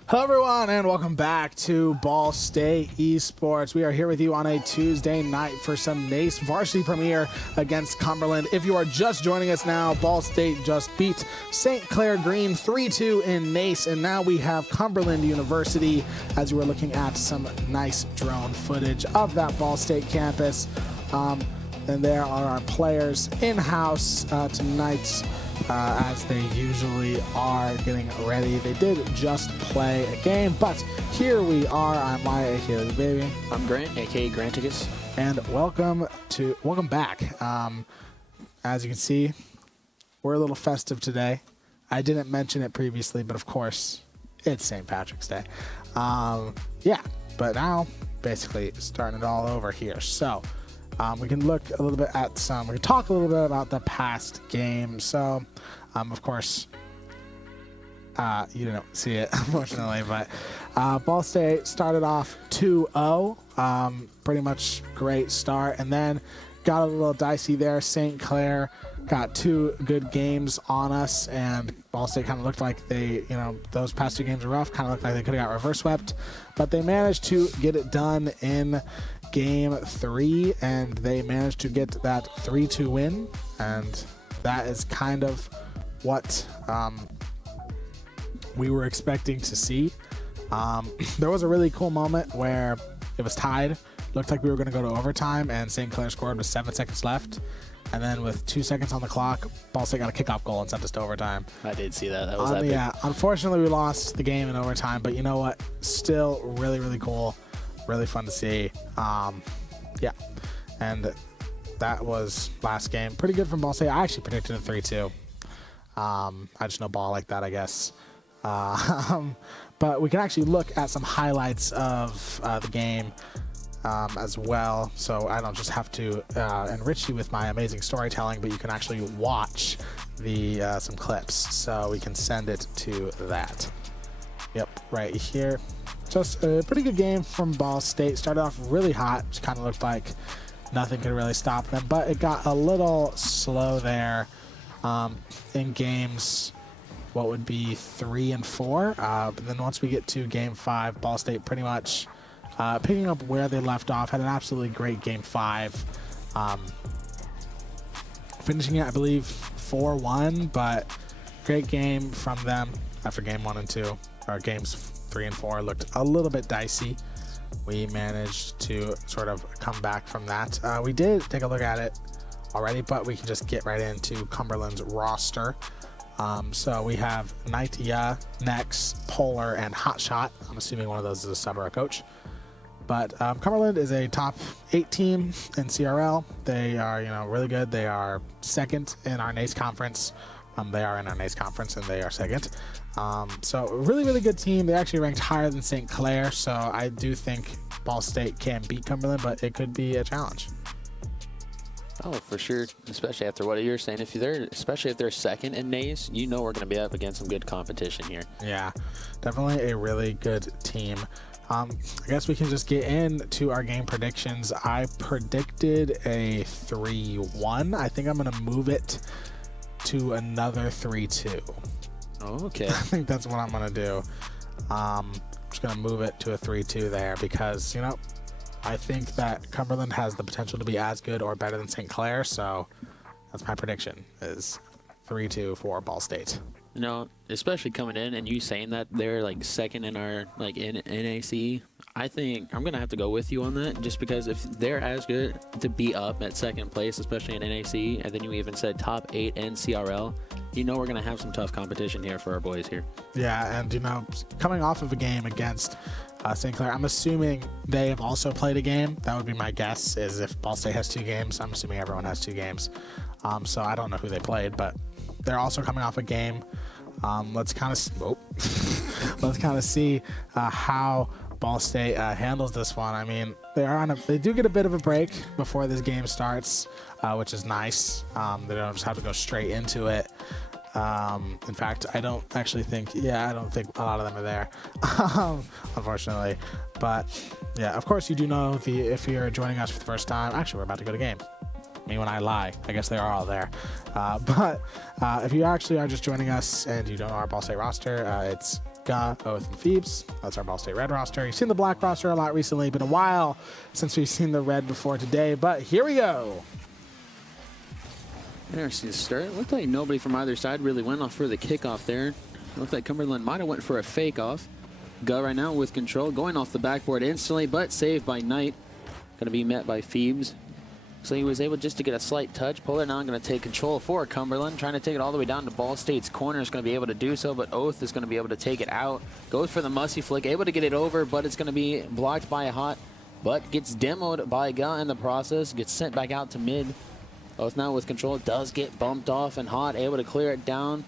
Hello everyone and welcome back to Ball State Esports. We are here with you on a Tuesday night for some NACE Varsity premiere against Cumberland. If you are just joining us now, Ball State just beat St. Clair Green 3-2 in NACE, and now we have Cumberland University as we were looking at some nice drone footage of that Ball State campus. And there are our players in-house tonight, as they usually are, getting ready. They did just play a game, but here we are. I'm Maya, aka Baby. I'm Grant, aka Granticus. And welcome back. As you can see, we're a little festive today. I didn't mention it previously, but of course, it's St. Patrick's Day. Yeah, but now basically starting it all over here. So we can look a little bit at we can talk a little bit about the past game. So, of course, you didn't see it, unfortunately, but Ball State started off 2-0, pretty much great start, and then got a little dicey there. St. Clair got 2 good games on us, and Ball State kind of looked like they, those past 2 games were rough, kind of looked like they could have got reverse swept, but they managed to get it done in Game 3, and they managed to get that 3-2 win, and that is kind of what we were expecting to see. There was a really cool moment where it was tied. Looked like we were going to go to overtime, and St. Clair scored with 7 seconds left. And then with 2 seconds on the clock, Ball State got a kickoff goal and sent us to overtime. I did see that. That was epic. Yeah, unfortunately, we lost the game in overtime, but you know what? Still really, really cool. Really fun to see. Yeah, and that was last game. Pretty good from Ball State. I actually predicted a 3-2. I just know ball like that, I guess. But we can actually look at some highlights of the game as well. So I don't just have to enrich you with my amazing storytelling, but you can actually watch some clips. So we can send it to that. Yep, right here. Just a pretty good game from Ball State. Started off really hot. Just kind of looked like nothing could really stop them, but it got a little slow there in games, what would be 3 and 4. But then once we get to game 5, Ball State pretty much picking up where they left off. Had an absolutely great game 5. Finishing it, I believe, 4-1, but great game from them after game 1 and 2, or games 3 and 4 looked a little bit dicey. We managed to sort of come back from that. We did take a look at it already, but we can just get right into Cumberland's roster. So we have Nightya, Nex, Polar, and Hotshot. I'm assuming one of those is a sub or a coach. But Cumberland is a top 8 team in CRL. They are, really good. They are second in our NACE conference. They are in our NACE conference, and they are second. So really, really good team. They actually ranked higher than St. Clair, so I do think Ball State can beat Cumberland, but it could be a challenge. Oh, for sure. Especially after what you're saying, especially if they're second in NACE, we're going to be up against some good competition here. Yeah, definitely a really good team. I guess we can just get into our game predictions. I predicted a 3-1. I think I'm going to move it to another 3-2. Oh, okay. I think that's what I'm going to do. I'm just going to move it to a 3-2 there because, I think that Cumberland has the potential to be as good or better than St. Clair, so that's my prediction, is 3-2 for Ball State. Especially coming in and you saying that they're like second in our in NACE, I think I'm gonna have to go with you on that, just because if they're as good to be up at second place, especially in NACE, and then you even said top 8 in CRL, we're gonna have some tough competition here for our boys here. Yeah, and coming off of a game against St. Clair, I'm assuming they have also played a game. That would be my guess, is if Ball State has 2 games, I'm assuming everyone has 2 games. So I don't know who they played, but they're also coming off a game. Let's kind of see how Ball State handles this one. I mean, they do get a bit of a break before this game starts, which is nice. They don't just have to go straight into it. In fact, I don't think a lot of them are there, unfortunately. But yeah, of course, you do know if you're joining us for the first time. Actually, we're about to go to game. Me when I lie. I guess they are all there. But if you actually are just joining us and you don't know our Ball State roster, it's Ga, Oath, and Phoebes. That's our Ball State red roster. You've seen the black roster a lot recently. Been a while since we've seen the red before today, but here we go. Interesting start. Looked like nobody from either side really went off for the kickoff there. Looked like Cumberland might have went for a fake off. Ga right now with control, going off the backboard instantly, but saved by Knight. Going to be met by Phoebes. So he was able just to get a slight touch. Polar now going to take control for Cumberland, trying to take it all the way down to Ball State's corner. Is going to be able to do so, but Oath is going to be able to take it out. Goes for the musty flick, able to get it over, but it's going to be blocked by a Hot, but gets demoed by Ga in the process. Gets sent back out to mid. Oath now with control, does get bumped off, and Hot able to clear it down.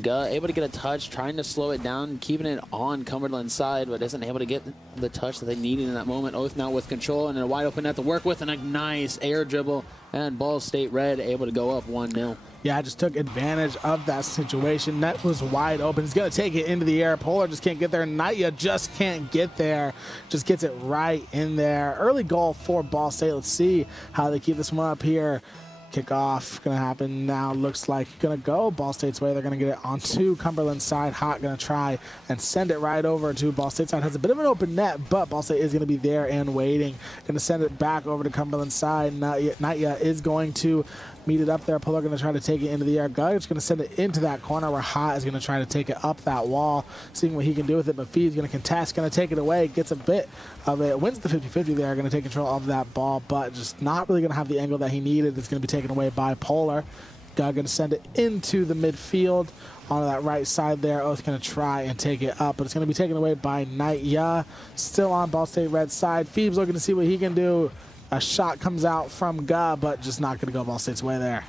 Ga able to get a touch, trying to slow it down, keeping it on Cumberland's side, but isn't able to get the touch that they needed in that moment. Oath now with control and a wide open net to work with, and a nice air dribble, and Ball State red able to go up 1-0. Yeah, just took advantage of that situation. Net was wide open. He's going to take it into the air. Polar just can't get there. Naya just can't get there. Just gets it right in there. Early goal for Ball State. Let's see how they keep this one up here. Kickoff going to happen now. Looks like going to go Ball State's way. They're going to get it onto Cumberland's side. Hot going to try and send it right over to Ball State's side. Has a bit of an open net, but Ball State is going to be there and waiting. Going to send it back over to Cumberland's side. Naya is going to meet it up there. Polar going to try to take it into the air. Gug's going to send it into that corner where Hot is going to try to take it up that wall, seeing what he can do with it. But Fee's going to contest, going to take it away, gets a bit of it, wins the 50-50 there, going to take control of that ball, but just not really going to have the angle that he needed. It's going to be taken away by Polar. Gug going to send it into the midfield onto that right side there. Oath going to try and take it up, but it's going to be taken away by Knight. Yeah, still on Ball State red side. Phoebes looking to see what he can do. A shot comes out from Ga, but just not going to go Ball State's way there.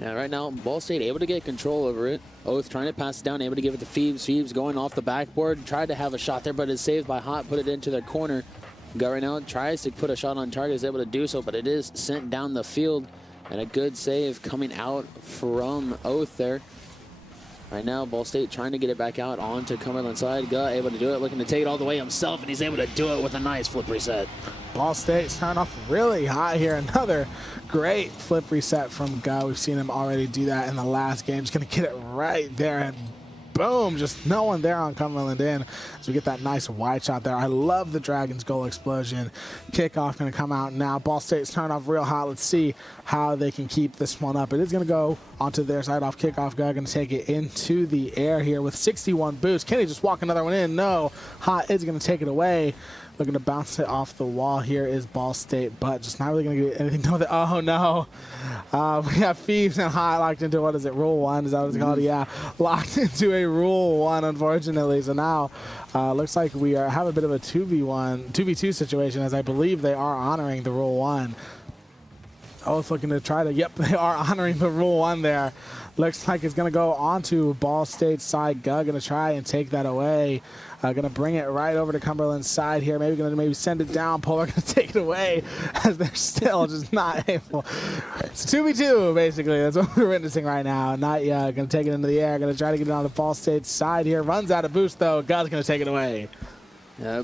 Yeah, right now, Ball State able to get control over it. Oath trying to pass it down, able to give it to Phoebes. Phoebes going off the backboard, tried to have a shot there, but is saved by Hot, put it into their corner. Ga right now tries to put a shot on target, is able to do so, but it is sent down the field. And a good save coming out from Oath there. Right now, Ball State trying to get it back out onto Cumberland's side. Ga able to do it, looking to take it all the way himself, and he's able to do it with a nice flip reset. Ball State starting off really hot here. Another great flip reset from Ga. We've seen him already do that in the last game. Just going to get it right there, and boom, just no one there on Cumberland in. So we get that nice wide shot there. I love the Dragons goal explosion. Kickoff going to come out now. Ball State's starting off real hot. Let's see how they can keep this one up. It is going to go onto their side off kickoff. Ga going to take it into the air here with 61 boost. Can he just walk another one in? No. Hot is going to take it away. Looking to bounce it off the wall here is Ball State, but just not really going to get anything done with it. Oh, no. We got Phoebes and Hot locked into, what is it, Rule 1? Is that what it's called? Yeah, locked into a Rule 1, unfortunately. So now looks like we have a bit of a 2v2 situation, as I believe they are honoring the Rule 1. Oath looking to try to, yep, they are honoring the Rule 1 there. Looks like it's going to go onto Ball State's side. Ga going to try and take that away. Going to bring it right over to Cumberland's side here. Maybe going to send it down. Polar going to take it away as they're still just not able. It's 2v2, basically. That's what we're witnessing right now. Not yet. Going to take it into the air. Going to try to get it on the Ball State's side here. Runs out of boost, though. Ga's going to take it away.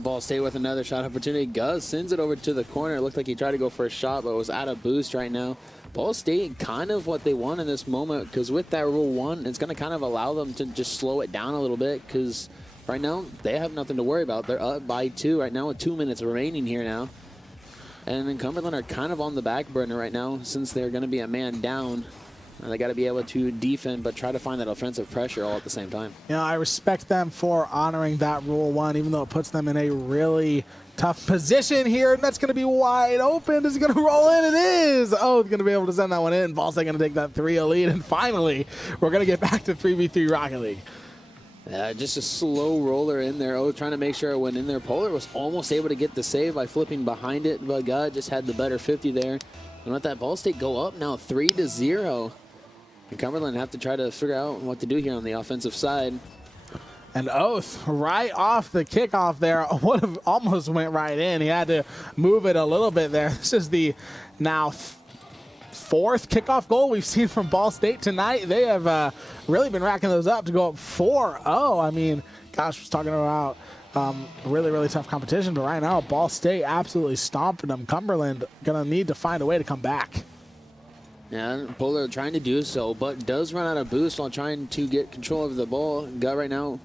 Ball State with another shot opportunity. Ga sends it over to the corner. It looked like he tried to go for a shot, but was out of boost right now. Ball State kind of what they want in this moment, because with that Rule 1, it's going to kind of allow them to just slow it down a little bit, because right now they have nothing to worry about. They're up by 2 right now with 2 minutes remaining here now. And then Cumberland are kind of on the back burner right now, since they're going to be a man down. And they got to be able to defend, but try to find that offensive pressure all at the same time. You know, I respect them for honoring that Rule 1, even though it puts them in a really tough position here. And that's going to be wide open. Is it going to roll in? It is. Oh, it's going to be able to send that one in. Ball State going to take that 3-0 lead. And finally, we're going to get back to 3v3 Rocket League. Just a slow roller in there. Oh, trying to make sure it went in there. Polar was almost able to get the save by flipping behind it, but God just had the better 50 there. And let that Ball State go up now 3-0. And Cumberland have to try to figure out what to do here on the offensive side. And Oath, right off the kickoff there, would have almost went right in. He had to move it a little bit there. This is the now fourth kickoff goal we've seen from Ball State tonight. They have really been racking those up to go up 4-0. I mean, gosh, I was talking about Really, really tough competition. But right now, Ball State absolutely stomping them. Cumberland going to need to find a way to come back. Yeah, Polar trying to do so, but does run out of boost while trying to get control of the ball. Gut right now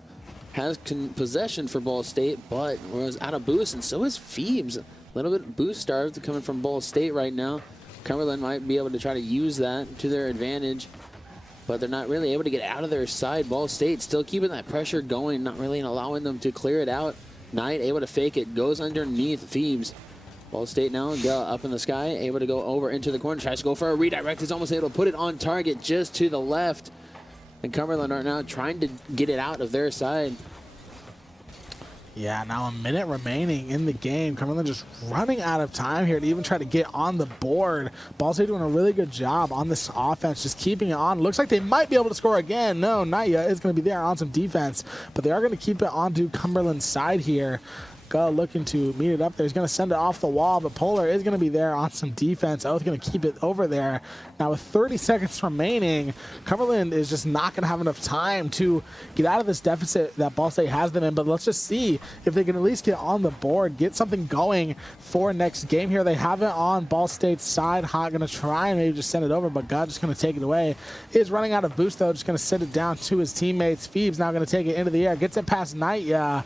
has possession for Ball State, but was out of boost, and so is Phoebes. A little bit boost starved coming from Ball State right now. Cumberland might be able to try to use that to their advantage, but they're not really able to get out of their side. Ball State still keeping that pressure going, not really allowing them to clear it out. Knight able to fake it, goes underneath Phoebes. Ball State now up in the sky, able to go over into the corner, tries to go for a redirect, is almost able to put it on target just to the left. And Cumberland are now trying to get it out of their side. Yeah, now a minute remaining in the game. Cumberland just running out of time here to even try to get on the board. Ball State doing a really good job on this offense, just keeping it on. Looks like they might be able to score again. No, not yet. It's going to be there on some defense, but they are going to keep it onto Cumberland's side here. Looking to meet it up there. He's going to send it off the wall, but Polar is going to be there on some defense. Oath going to keep it over there. Now with 30 seconds remaining, Cumberland is just not going to have enough time to get out of this deficit that Ball State has them in, but let's just see if they can at least get on the board, get something going for next game here. They have it on Ball State's side. Hot going to try and maybe just send it over, but God just going to take it away. Is running out of boost though, just going to send it down to his teammates. Phoebes now going to take it into the air, gets it past Knight,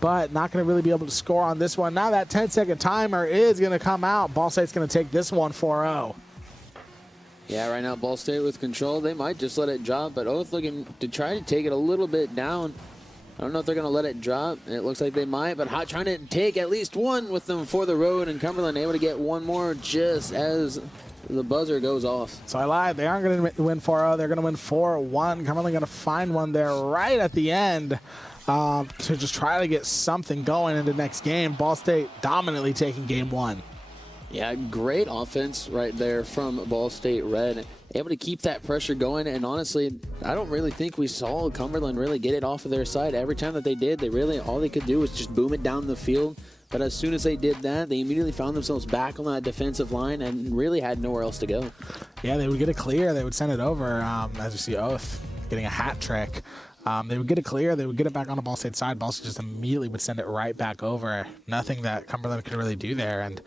but not going to really be able to score on this one. Now that 10-second timer is going to come out. Ball State's going to take this one 4-0. Yeah, right now Ball State with control. They might just let it drop, but Oath looking to try to take it a little bit down. I don't know if they're going to let it drop. It looks like they might, but Hot trying to take at least one with them for the road, and Cumberland able to get one more just as the buzzer goes off. So I lied. They aren't going to win 4-0. They're going to win 4-1. Cumberland going to find one there right at the end. To just try to get something going in the next game. Ball State dominantly taking game one. Yeah, great offense right there from Ball State Red. Able to keep that pressure going, and honestly, I don't really think we saw Cumberland really get it off of their side. Every time that they did, all they could do was just boom it down the field. But as soon as they did that, they immediately found themselves back on that defensive line and really had nowhere else to go. Yeah, they would get it clear. They would send it over, as we see Oath getting a hat trick. They would get it clear. They would get it back on the Ball State side. Ball State just immediately would send it right back over. Nothing that Cumberland could really do there. And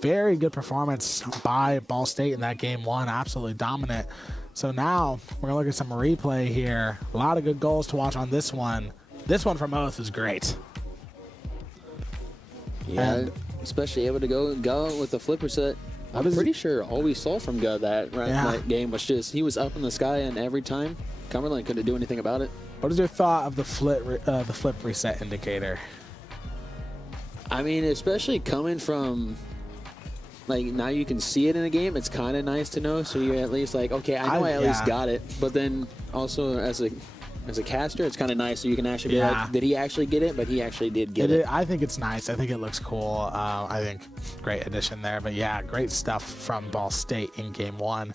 very good performance by Ball State in that game one. Absolutely dominant. So now we're going to look at some replay here. A lot of good goals to watch on this one. This one from Oath is great. Yeah, and especially able to go with the flipper set. I'm pretty sure all we saw from Gu that game was just he was up in the sky, and every time Cumberland couldn't do anything about it. What is your thought of the flip reset indicator? I mean, especially coming from, like, now you can see it in a game. It's kind of nice to know, so you're at least like, okay, I know I at least got it. But then also as a caster, it's kind of nice, so you can actually be like, did he actually get it? But he actually did get it. I think it's nice. I think it looks cool. I think great addition there. But yeah, great stuff from Ball State in game one.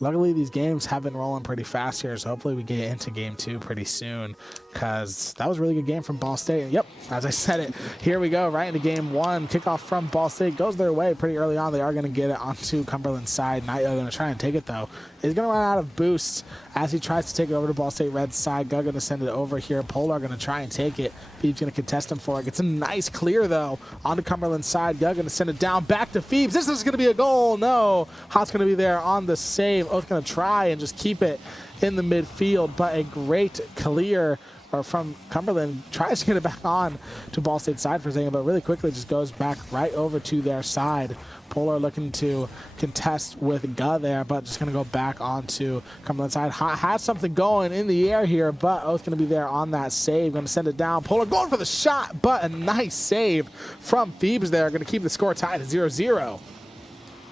Luckily, these games have been rolling pretty fast here, so hopefully we get into game two pretty soon, because that was a really good game from Ball State. And yep, as I said it, here we go, right into game one. Kickoff from Ball State goes their way pretty early on. They are going to get it onto Cumberland's side. Knight going to try and take it, though. He's going to run out of boosts as he tries to take it over to Ball State Red's side. Gug going to send it over here. Polar going to try and take it. Phoebes going to contest him for it. Gets a nice clear, though, onto Cumberland's side. Gug going to send it down back to Phoebes. This is going to be a goal. No. Hot's going to be there on the save. Oath going to try and just keep it in the midfield, but a great clear from Cumberland. Tries to get it back on to Ball State's side for a second, but really quickly just goes back right over to their side. Polar looking to contest with Gu there, but just going to go back onto Cumberland's side. Has something going in the air here, but Oath going to be there on that save. Going to send it down. Polar going for the shot, but a nice save from Phoebes there. Going to keep the score tied at 0-0.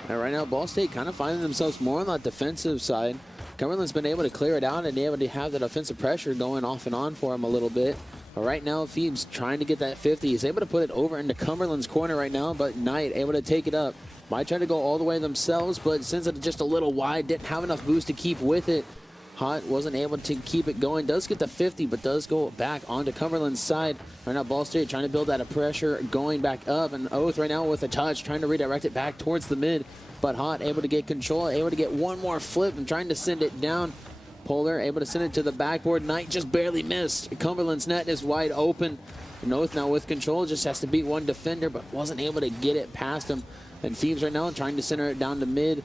Right now, Ball State kind of finding themselves more on that defensive side. Cumberland's been able to clear it out and able to have that offensive pressure going off and on for him a little bit. But right now, Phoebes trying to get that 50. He's able to put it over into Cumberland's corner right now, but Knight able to take it up. Might try to go all the way themselves, but since it's just a little wide, didn't have enough boost to keep with it. Hot wasn't able to keep it going. Does get the 50, but does go back onto Cumberland's side. Right now, Ball State trying to build that pressure, going back up. And Oath right now with a touch, trying to redirect it back towards the mid. But Hot able to get control, able to get one more flip and trying to send it down. Polar able to send it to the backboard. Knight just barely missed. Cumberland's net is wide open. Oath now with control, just has to beat one defender, but wasn't able to get it past him. And Phoebes right now trying to center it down to mid.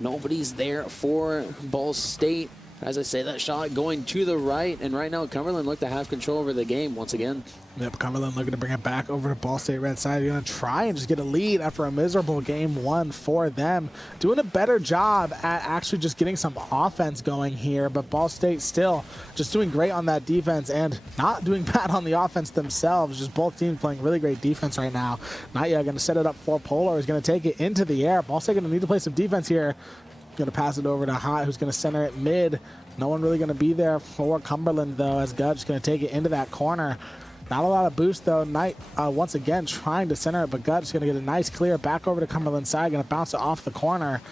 Nobody's there for Ball State. As I say, that shot going to the right, and right now Cumberland look to have control over the game once again. Yep, Cumberland looking to bring it back over to Ball State red side. They're going to try and just get a lead after a miserable game one for them. Doing a better job at actually just getting some offense going here, but Ball State still just doing great on that defense and not doing bad on the offense themselves. Just both teams playing really great defense right now. Naya going to set it up for Polar. He's going to take it into the air. Ball State going to need to play some defense here. Going to pass it over to Hot, who's going to center it mid. No one really going to be there for Cumberland, though, as Gud's going to take it into that corner. Not a lot of boost, though. Knight, once again, trying to center it, but Gud's going to get a nice clear back over to Cumberland's side. Going to bounce it off the corner.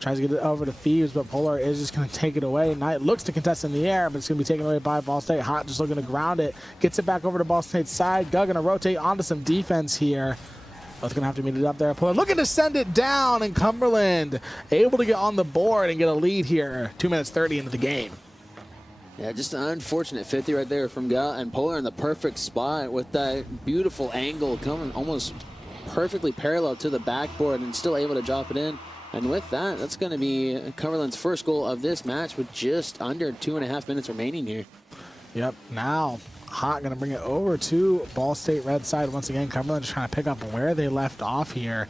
Tries to get it over to Phoebes, but Polar is just going to take it away. Knight looks to contest in the air, but it's going to be taken away by Ball State. Hot just looking to ground it. Gets it back over to Ball State's side. Gud going to rotate onto some defense here. Both going to have to meet it up there. Polar looking to send it down, and Cumberland able to get on the board and get a lead here. 2 minutes 30 into the game. Yeah, just an unfortunate 50 right there from Gut, and Polar in the perfect spot with that beautiful angle coming almost perfectly parallel to the backboard and still able to drop it in. And with that, that's going to be Cumberland's first goal of this match with just under 2.5 minutes remaining here. Yep, now Hot going to bring it over to Ball State red side. Once again, Cumberland just trying to pick up where they left off here.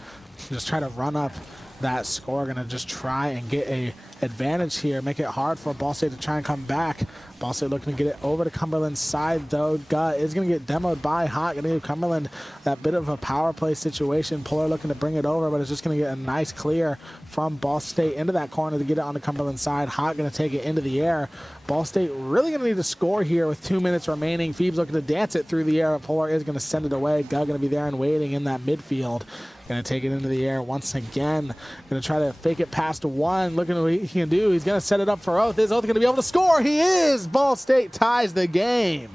Just try to run up that score. Going to just try and get a advantage here. Make it hard for Ball State to try and come back. Ball State looking to get it over to Cumberland's side, though. Gut is going to get demoed by Hot. Going to give Cumberland that bit of a power play situation. Polar looking to bring it over, but it's just going to get a nice clear from Ball State into that corner to get it on the Cumberland side. Hot going to take it into the air. Ball State really going to need to score here with 2 minutes remaining. Phoebes looking to dance it through the air. Polar is going to send it away. Gut going to be there and waiting in that midfield. Going to take it into the air once again. Going to try to fake it past one. Looking at what he can do. He's going to set it up for Oath. Is Oath going to be able to score? He is! Ball State ties the game.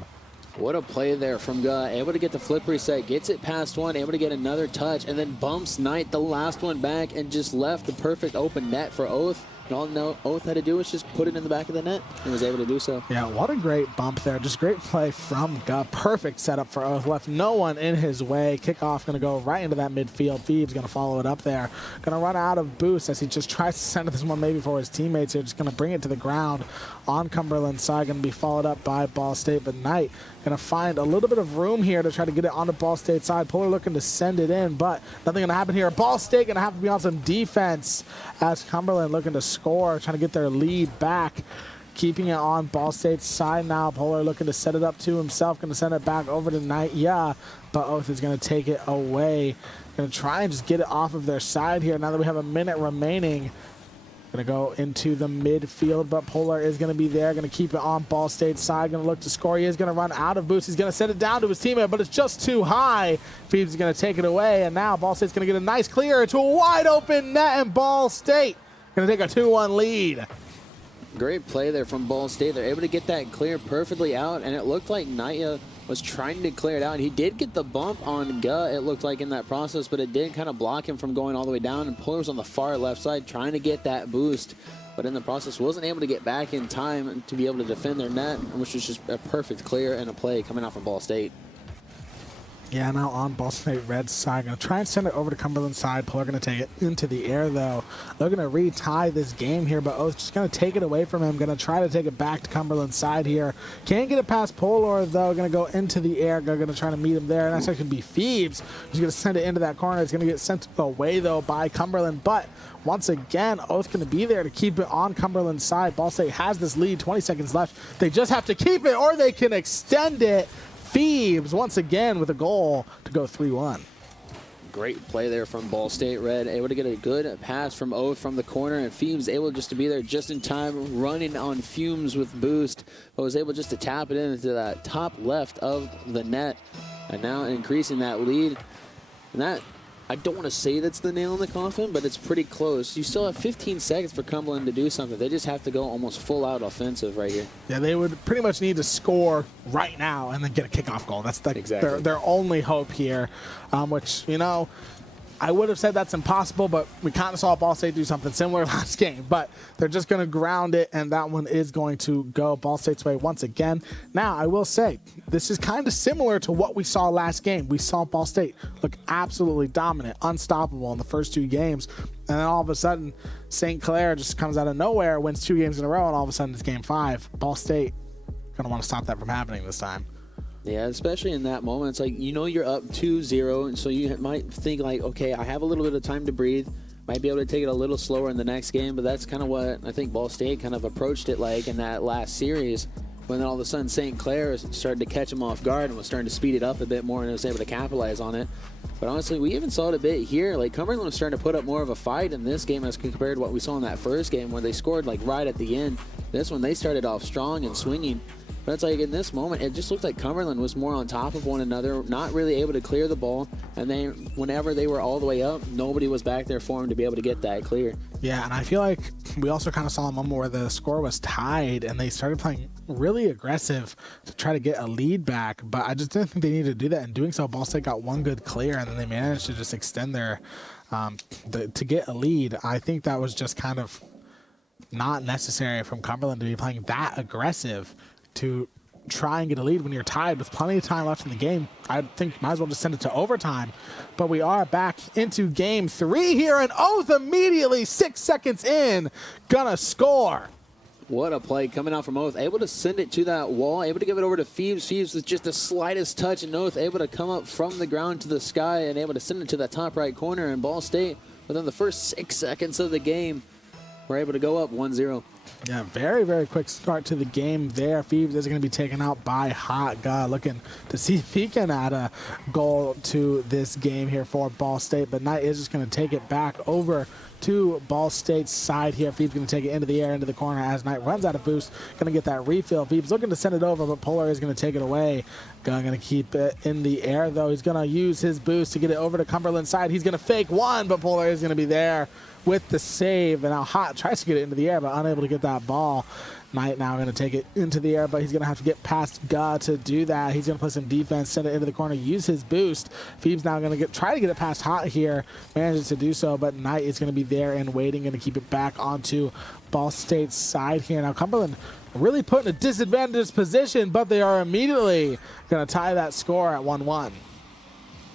What a play there from Gut. Able to get the flip reset. Gets it past one. Able to get another touch. And then bumps Knight the last one back and just left the perfect open net for Oath. And all Oath had to do was just put it in the back of the net and was able to do so. Yeah, what a great bump there. Just great play from Gut. Perfect setup for Oath. Left no one in his way. Kickoff going to go right into that midfield. Phoebes going to follow it up there. Going to run out of boost as he just tries to send this one maybe for his teammates here. Just going to bring it to the ground on Cumberland's side. Going to be followed up by Ball State, but Knight going to find a little bit of room here to try to get it on the Ball State side. Polar looking to send it in, but nothing going to happen here. Ball State going to have to be on some defense as Cumberland looking to score, trying to get their lead back. Keeping it on Ball State's side now. Polar looking to set it up to himself. Going to send it back over to Knight. Yeah, but Oath is going to take it away. Going to try and just get it off of their side here now that we have a minute remaining. Going to go into the midfield, but Polar is going to be there. Going to keep it on Ball State's side. Going to look to score. He is going to run out of boost. He's going to send it down to his teammate, but it's just too high. Phoebes is going to take it away, and now Ball State's going to get a nice clear to a wide open net, and Ball State going to take a 2-1 lead. Great play there from Ball State. They're able to get that clear perfectly out, and it looked like Naya was trying to clear it out. He did get the bump on Gut, it looked like, in that process, but it did kind of block him from going all the way down, and Polar was on the far left side trying to get that boost, but in the process wasn't able to get back in time to be able to defend their net, which was just a perfect clear and a play coming out from Ball State. Yeah, now on Ball State red side. Going to try and send it over to Cumberland's side. Polar going to take it into the air, though. They're going to retie this game here, but Oath just going to take it away from him. Going to try to take it back to Cumberland's side here. Can't get it past Polar, though. Going to go into the air. Going to try to meet him there. And that's actually going to be Phoebes, who's going to send it into that corner. It's going to get sent away, though, by Cumberland. But once again, Oath going to be there to keep it on Cumberland's side. Ball State has this lead. 20 seconds left. They just have to keep it, or they can extend it. Phoebes once again with a goal to go 3-1. Great play there from Ball State Red. Able to get a good pass from Oath from the corner, and Phoebes able just to be there just in time, running on fumes with boost, but was able just to tap it into that top left of the net, and now increasing that lead. And that, I don't want to say that's the nail in the coffin, but it's pretty close. You still have 15 seconds for Cumberland to do something. They just have to go almost full out offensive right here. Yeah, they would pretty much need to score right now and then get a kickoff goal. That's exactly their only hope here, which, you know, I would have said that's impossible, but we kind of saw Ball State do something similar last game. But they're just going to ground it, and that one is going to go Ball State's way once again. Now, I will say, this is kind of similar to what we saw last game. We saw Ball State look absolutely dominant, unstoppable in the first 2 games. And then all of a sudden, St. Clair just comes out of nowhere, wins 2 games in a row, and all of a sudden it's game 5. Ball State going to want to stop that from happening this time. Yeah, especially in that moment. It's like, you know, you're up 2-0, and so you might think like, okay, I have a little bit of time to breathe. Might be able to take it a little slower in the next game, but that's kind of what I think Ball State kind of approached it like in that last series, when then all of a sudden St. Clair started to catch them off guard and was starting to speed it up a bit more and was able to capitalize on it. But honestly, we even saw it a bit here. Like, Cumberland was starting to put up more of a fight in this game as compared to what we saw in that first game where they scored like right at the end. This one, they started off strong and swinging. But it's like in this moment, it just looked like Cumberland was more on top of one another, not really able to clear the ball. And then whenever they were all the way up, nobody was back there for them to be able to get that clear. Yeah, and I feel like we also kind of saw a moment where the score was tied and they started playing really aggressive to try to get a lead back. But I just didn't think they needed to do that. In doing so, Ball State got one good clear, and then they managed to just extend their to get a lead. I think that was just kind of not necessary from Cumberland to be playing that aggressive to try and get a lead when you're tied with plenty of time left in the game. I think you might as well just send it to overtime. But we are back into game 3 here, and Oath immediately 6 seconds in gonna score. What a play coming out from Oath. Able to send it to that wall, able to give it over to Phoebes. Phoebes with just the slightest touch, and Oath able to come up from the ground to the sky and able to send it to that top right corner. And Ball State, within the first 6 seconds of the game, were able to go up 1-0. Yeah, very, very quick start to the game there. Phoebes is going to be taken out by Hot God, looking to see if he can add a goal to this game here for Ball State. But Knight is just going to take it back over to Ball State's side here. Phoebes going to take it into the air, into the corner as Knight runs out of boost. Going to get that refill. Phoebes looking to send it over, but Polar is going to take it away. Going to keep it in the air, though. He's going to use his boost to get it over to Cumberland's side. He's going to fake one, but Polar is going to be there with the save. And now Hot tries to get it into the air, but unable to get that ball. Knight now going to take it into the air, but he's going to have to get past God to do that. He's going to play some defense, send it into the corner, use his boost. Phoebes now going to try to get it past Hot here. Manages to do so, but Knight is going to be there and waiting, going to keep it back onto Ball State's side here. Now Cumberland really put in a disadvantaged position, but they are immediately going to tie that score at 1-1.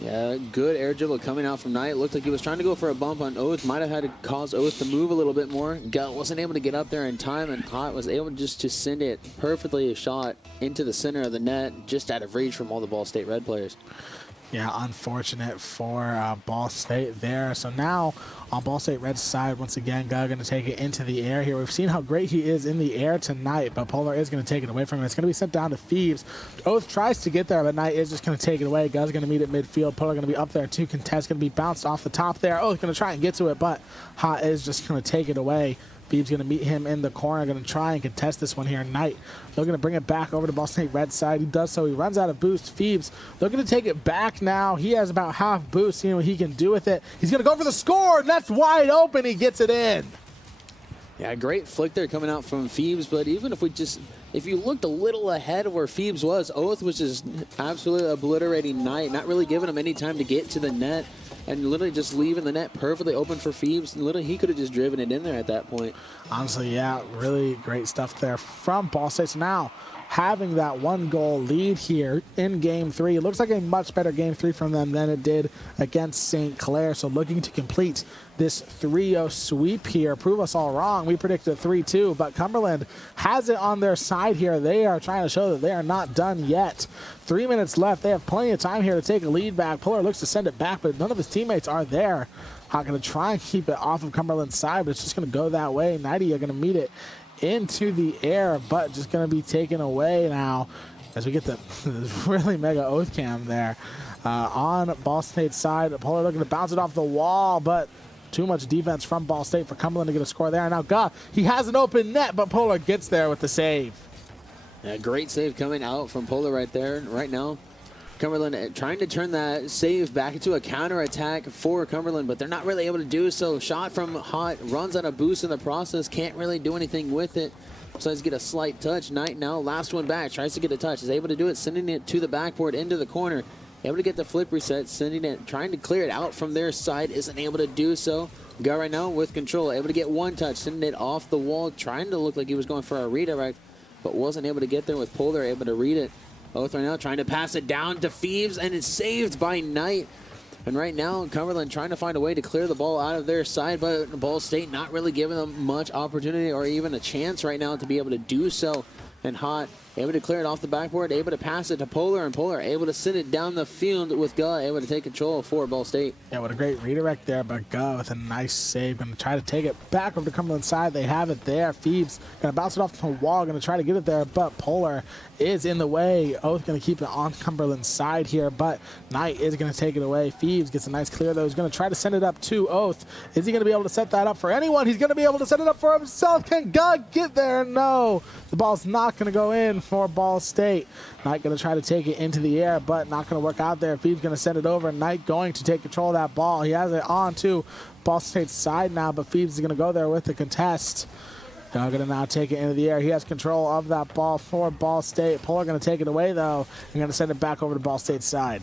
Yeah, good air dribble coming out from Knight. Looked like he was trying to go for a bump on Oath. Might have had to cause Oath to move a little bit more. Wasn't able to get up there in time, and Hot was able just to send it perfectly a shot into the center of the net, just out of reach from all the Ball State Red players. Yeah, unfortunate for Ball State there. So now on Ball State Red's side, once again, Guy going to take it into the air here. We've seen how great he is in the air tonight, but Polar is going to take it away from him. It's going to be sent down to Phoebes. Oath tries to get there, but Knight is just going to take it away. Guy's going to meet at midfield. Polar going to be up there to contest. Going to be bounced off the top there. Oath going to try and get to it, but Hot is just going to take it away. Phoebes going to meet him in the corner, going to try and contest this one here. Knight looking to bring it back over to Ball State Red side. He does so. He runs out of boost. Phoebes looking to take it back now. He has about half boost, seeing what he can do with it. He's going to go for the score, and that's wide open. He gets it in. Yeah, great flick there coming out from Phoebes, but even if you looked a little ahead of where Phoebes was, Oath was just absolutely obliterating Knight, not really giving him any time to get to the net, and literally just leaving the net perfectly open for Phoebes. And literally, he could have just driven it in there at that point. Honestly, yeah, really great stuff there from Ball State. So now, having that 1-goal lead here in Game 3. It looks like a much better Game 3 from them than it did against St. Clair. So looking to complete this 3-0 sweep here. Prove us all wrong. We predicted 3-2, but Cumberland has it on their side here. They are trying to show that they are not done yet. 3 minutes left. They have plenty of time here to take a lead back. Puller looks to send it back, but none of his teammates are there. Not going to try and keep it off of Cumberland's side, but it's just going to go that way. 90 are going to meet it into the air, but just going to be taken away now as we get the really mega Oath cam there on Ball State's side. Polar looking to bounce it off the wall, but too much defense from Ball State for Cumberland to get a score there. Now he has an open net, but Polar gets there with the save. Yeah, great save coming out from Polar right there. Right now, Cumberland trying to turn that save back into a counterattack for Cumberland, but they're not really able to do so. Shot from Hot, runs out of boost in the process, can't really do anything with it. Besides get a slight touch. Knight now, last one back, tries to get a touch, is able to do it, sending it to the backboard into the corner. able to get the flip reset, sending it, trying to clear it out from their side, isn't able to do so. Guy right now with control, able to get one touch, sending it off the wall, trying to look like he was going for a redirect, but wasn't able to get there with Polar, able to read it. Oath right now trying to pass it down to Phoebes, and it's saved by Knight. And right now, Cumberland trying to find a way to clear the ball out of their side, but Ball State not really giving them much opportunity or even a chance right now to be able to do so. And Hot able to clear it off the backboard, able to pass it to Polar, and Polar able to send it down the field with Guh able to take control for Ball State. Yeah, what a great redirect there, but Guh with a nice save. Going to try to take it back over to Cumberland's side. They have it there. Phoebes going to bounce it off the wall, going to try to get it there, but Polar is in the way. Oath going to keep it on Cumberland's side here, but Knight is going to take it away. Phoebes gets a nice clear, though. He's going to try to send it up to Oath. Is he going to be able to set that up for anyone? He's going to be able to set it up for himself. Can Guh get there? No. The ball's not going to go in for Ball State. Knight going to try to take it into the air, but not going to work out there. Phoebes going to send it over. Knight going to take control of that ball. He has it on to Ball State's side now, but Phoebes is going to go there with the contest. They're going to now take it into the air. He has control of that ball for Ball State. Polar going to take it away, though, and going to send it back over to Ball State's side.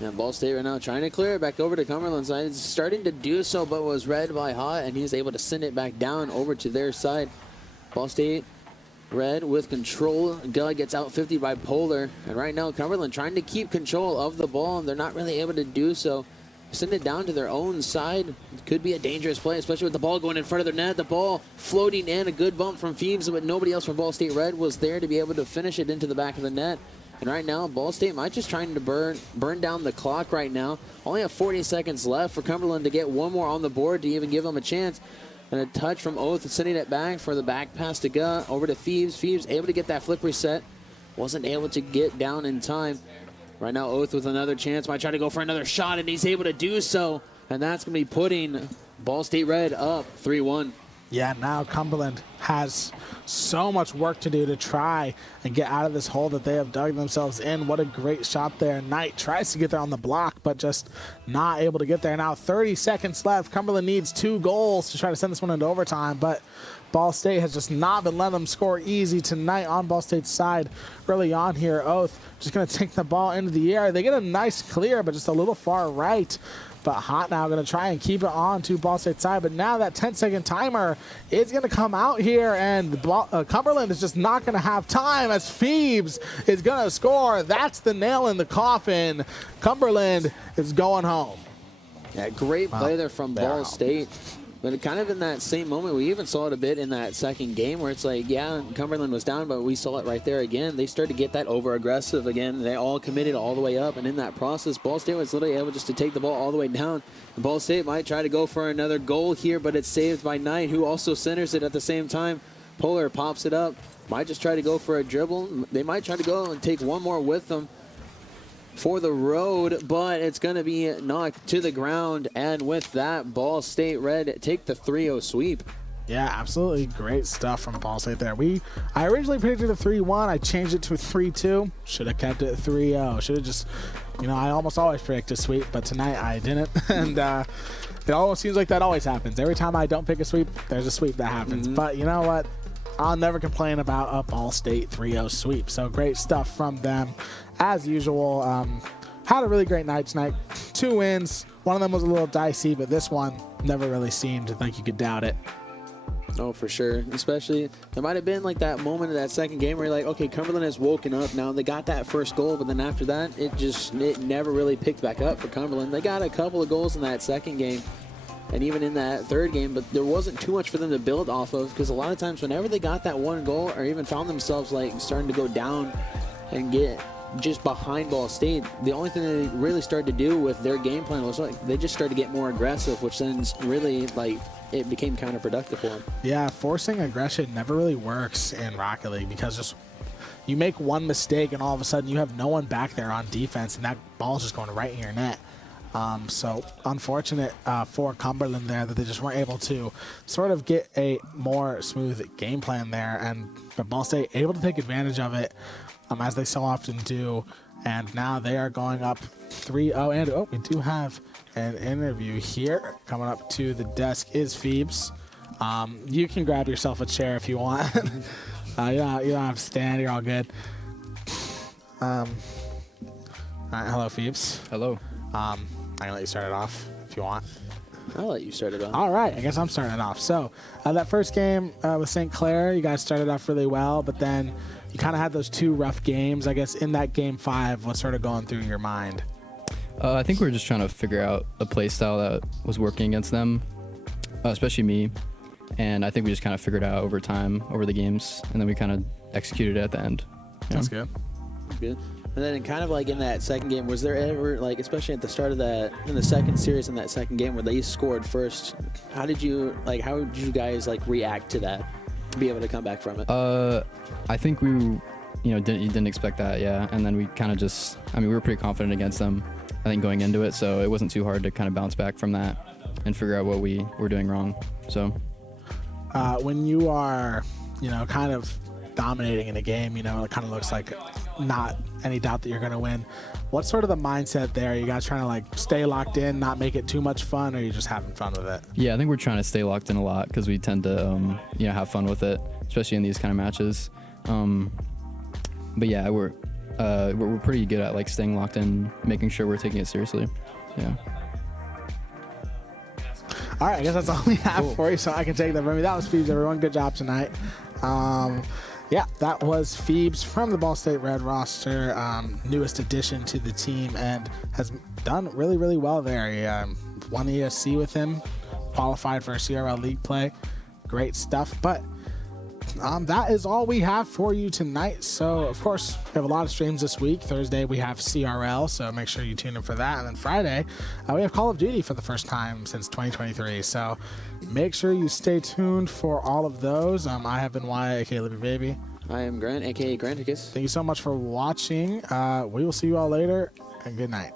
Yeah, Ball State right now trying to clear it back over to Cumberland's side. It's starting to do so, but was read by Hot, and he's able to send it back down over to their side. Ball State red with control. Guh gets out 50 by Polar. And right now, Cumberland trying to keep control of the ball, and they're not really able to do so. Send it down to their own side. It could be a dangerous play, especially with the ball going in front of their net. The ball floating in, a good bump from Phoebes, but nobody else from Ball State Red was there to be able to finish it into the back of the net. And right now, Ball State might just trying to burn down the clock right now. Only have 40 seconds left for Cumberland to get one more on the board to even give them a chance. And a touch from Oath, sending it back for the back pass to Guh over to Phoebes. Phoebes able to get that flip reset. Wasn't able to get down in time. Right now, Oath with another chance. Might try to go for another shot, and he's able to do so. And that's going to be putting Ball State Red up 3-1. Yeah, now Cumberland has so much work to do to try and get out of this hole that they have dug themselves in. What a great shot there. Knight tries to get there on the block, but just not able to get there. Now 30 seconds left. Cumberland needs 2 goals to try to send this one into overtime, but Ball State has just not been letting them score easy tonight on Ball State's side early on here. Oath just going to take the ball into the air. They get a nice clear, but just a little far right. But Hot now going to try and keep it on to Ball State's side. But now that 10-second timer is going to come out here, and Cumberland is just not going to have time as Phoebes is going to score. That's the nail in the coffin. Cumberland is going home. Yeah, great play there from Ball State. But kind of in that same moment, we even saw it a bit in that second game where it's like, yeah, Cumberland was down, but we saw it right there again. They started to get that over-aggressive again. They all committed all the way up, and in that process, Ball State was literally able just to take the ball all the way down. And Ball State might try to go for another goal here, but it's saved by Knight, who also centers it at the same time. Polar pops it up. Might just try to go for a dribble. They might try to go and take one more with them for the road, but it's going to be knocked to the ground. And with that, Ball State Red take the 3-0 sweep. Yeah, absolutely great stuff from Ball State there. I originally predicted a 3-1. I changed it to a 3-2. Should have kept it 3-0. Should have just, I almost always predict a sweep, but tonight I didn't. And it almost seems like that always happens. Every time I don't pick a sweep, there's a sweep that happens. But you know what? I'll never complain about a Ball State 3-0 sweep. So great stuff from them. As usual, had a really great night tonight. 2 wins. One of them was a little dicey, but this one never really seemed like you could doubt it. Oh, for sure. Especially, there might have been like that moment of that second game where you're like, okay, Cumberland has woken up now. They got that first goal, but then after that, it never really picked back up for Cumberland. They got a couple of goals in that second game and even in that third game, but there wasn't too much for them to build off of, because a lot of times whenever they got that one goal or even found themselves like starting to go down and get just behind Ball State, the only thing they really started to do with their game plan was like they just started to get more aggressive, which then really like it became counterproductive for them. Yeah, forcing aggression never really works in Rocket League, because just you make one mistake and all of a sudden you have no one back there on defense, and that ball's just going right in your net. So unfortunate for Cumberland there that they just weren't able to sort of get a more smooth game plan there, and Ball State able to take advantage of it, as they so often do. And now they are going up 3-0. And we do have an interview here. Coming up to the desk is Phoebes. You can grab yourself a chair if you want. You don't have to stand. You're all good. All right, hello, Phoebes. Hello. I can let you start it off if you want. I'll let you start it off. All right, I guess I'm starting it off. So that first game with St. Clair, you guys started off really well, but then you kind of had those 2 rough games. I guess in that game 5, what's sort of going through your mind? I think we were just trying to figure out a play style that was working against them, especially me. And I think we just kind of figured it out over time, over the games, and then we kind of executed it at the end. That's good. Good. And then kind of like in that second game, was there ever, like, especially at the start of that, in the second series in that second game where they scored first, how did you guys like react to that, to be able to come back from it? I think we, didn't expect that, yeah. And then we kind of just, we were pretty confident against them, I think, going into it. So it wasn't too hard to kind of bounce back from that and figure out what we were doing wrong. So when you are, kind of dominating in a game, it kind of looks like not any doubt that you're going to win. What's sort of the mindset there? Are you guys trying to like stay locked in, not make it too much fun, or are you just having fun with it? Yeah, I think we're trying to stay locked in a lot because we tend to, have fun with it, especially in these kind of matches. But yeah, we're pretty good at like staying locked in, making sure we're taking it seriously. Yeah. All right, I guess that's all we have for you, so I can take that from you. That was Phoebes, everyone. Good job tonight. Yeah, that was Phoebes from the Ball State Red roster, newest addition to the team, and has done really, really well there. He won ESC with him, qualified for CRL League play. Great stuff. But that is all we have for you tonight. So, of course, we have a lot of streams this week. Thursday, we have CRL, so make sure you tune in for that. And then Friday, we have Call of Duty for the first time since 2023. So make sure you stay tuned for all of those. I have been Wyatt, aka Libby Baby. I am Grant, aka Granticus. Thank you so much for watching. We will see you all later, and good night.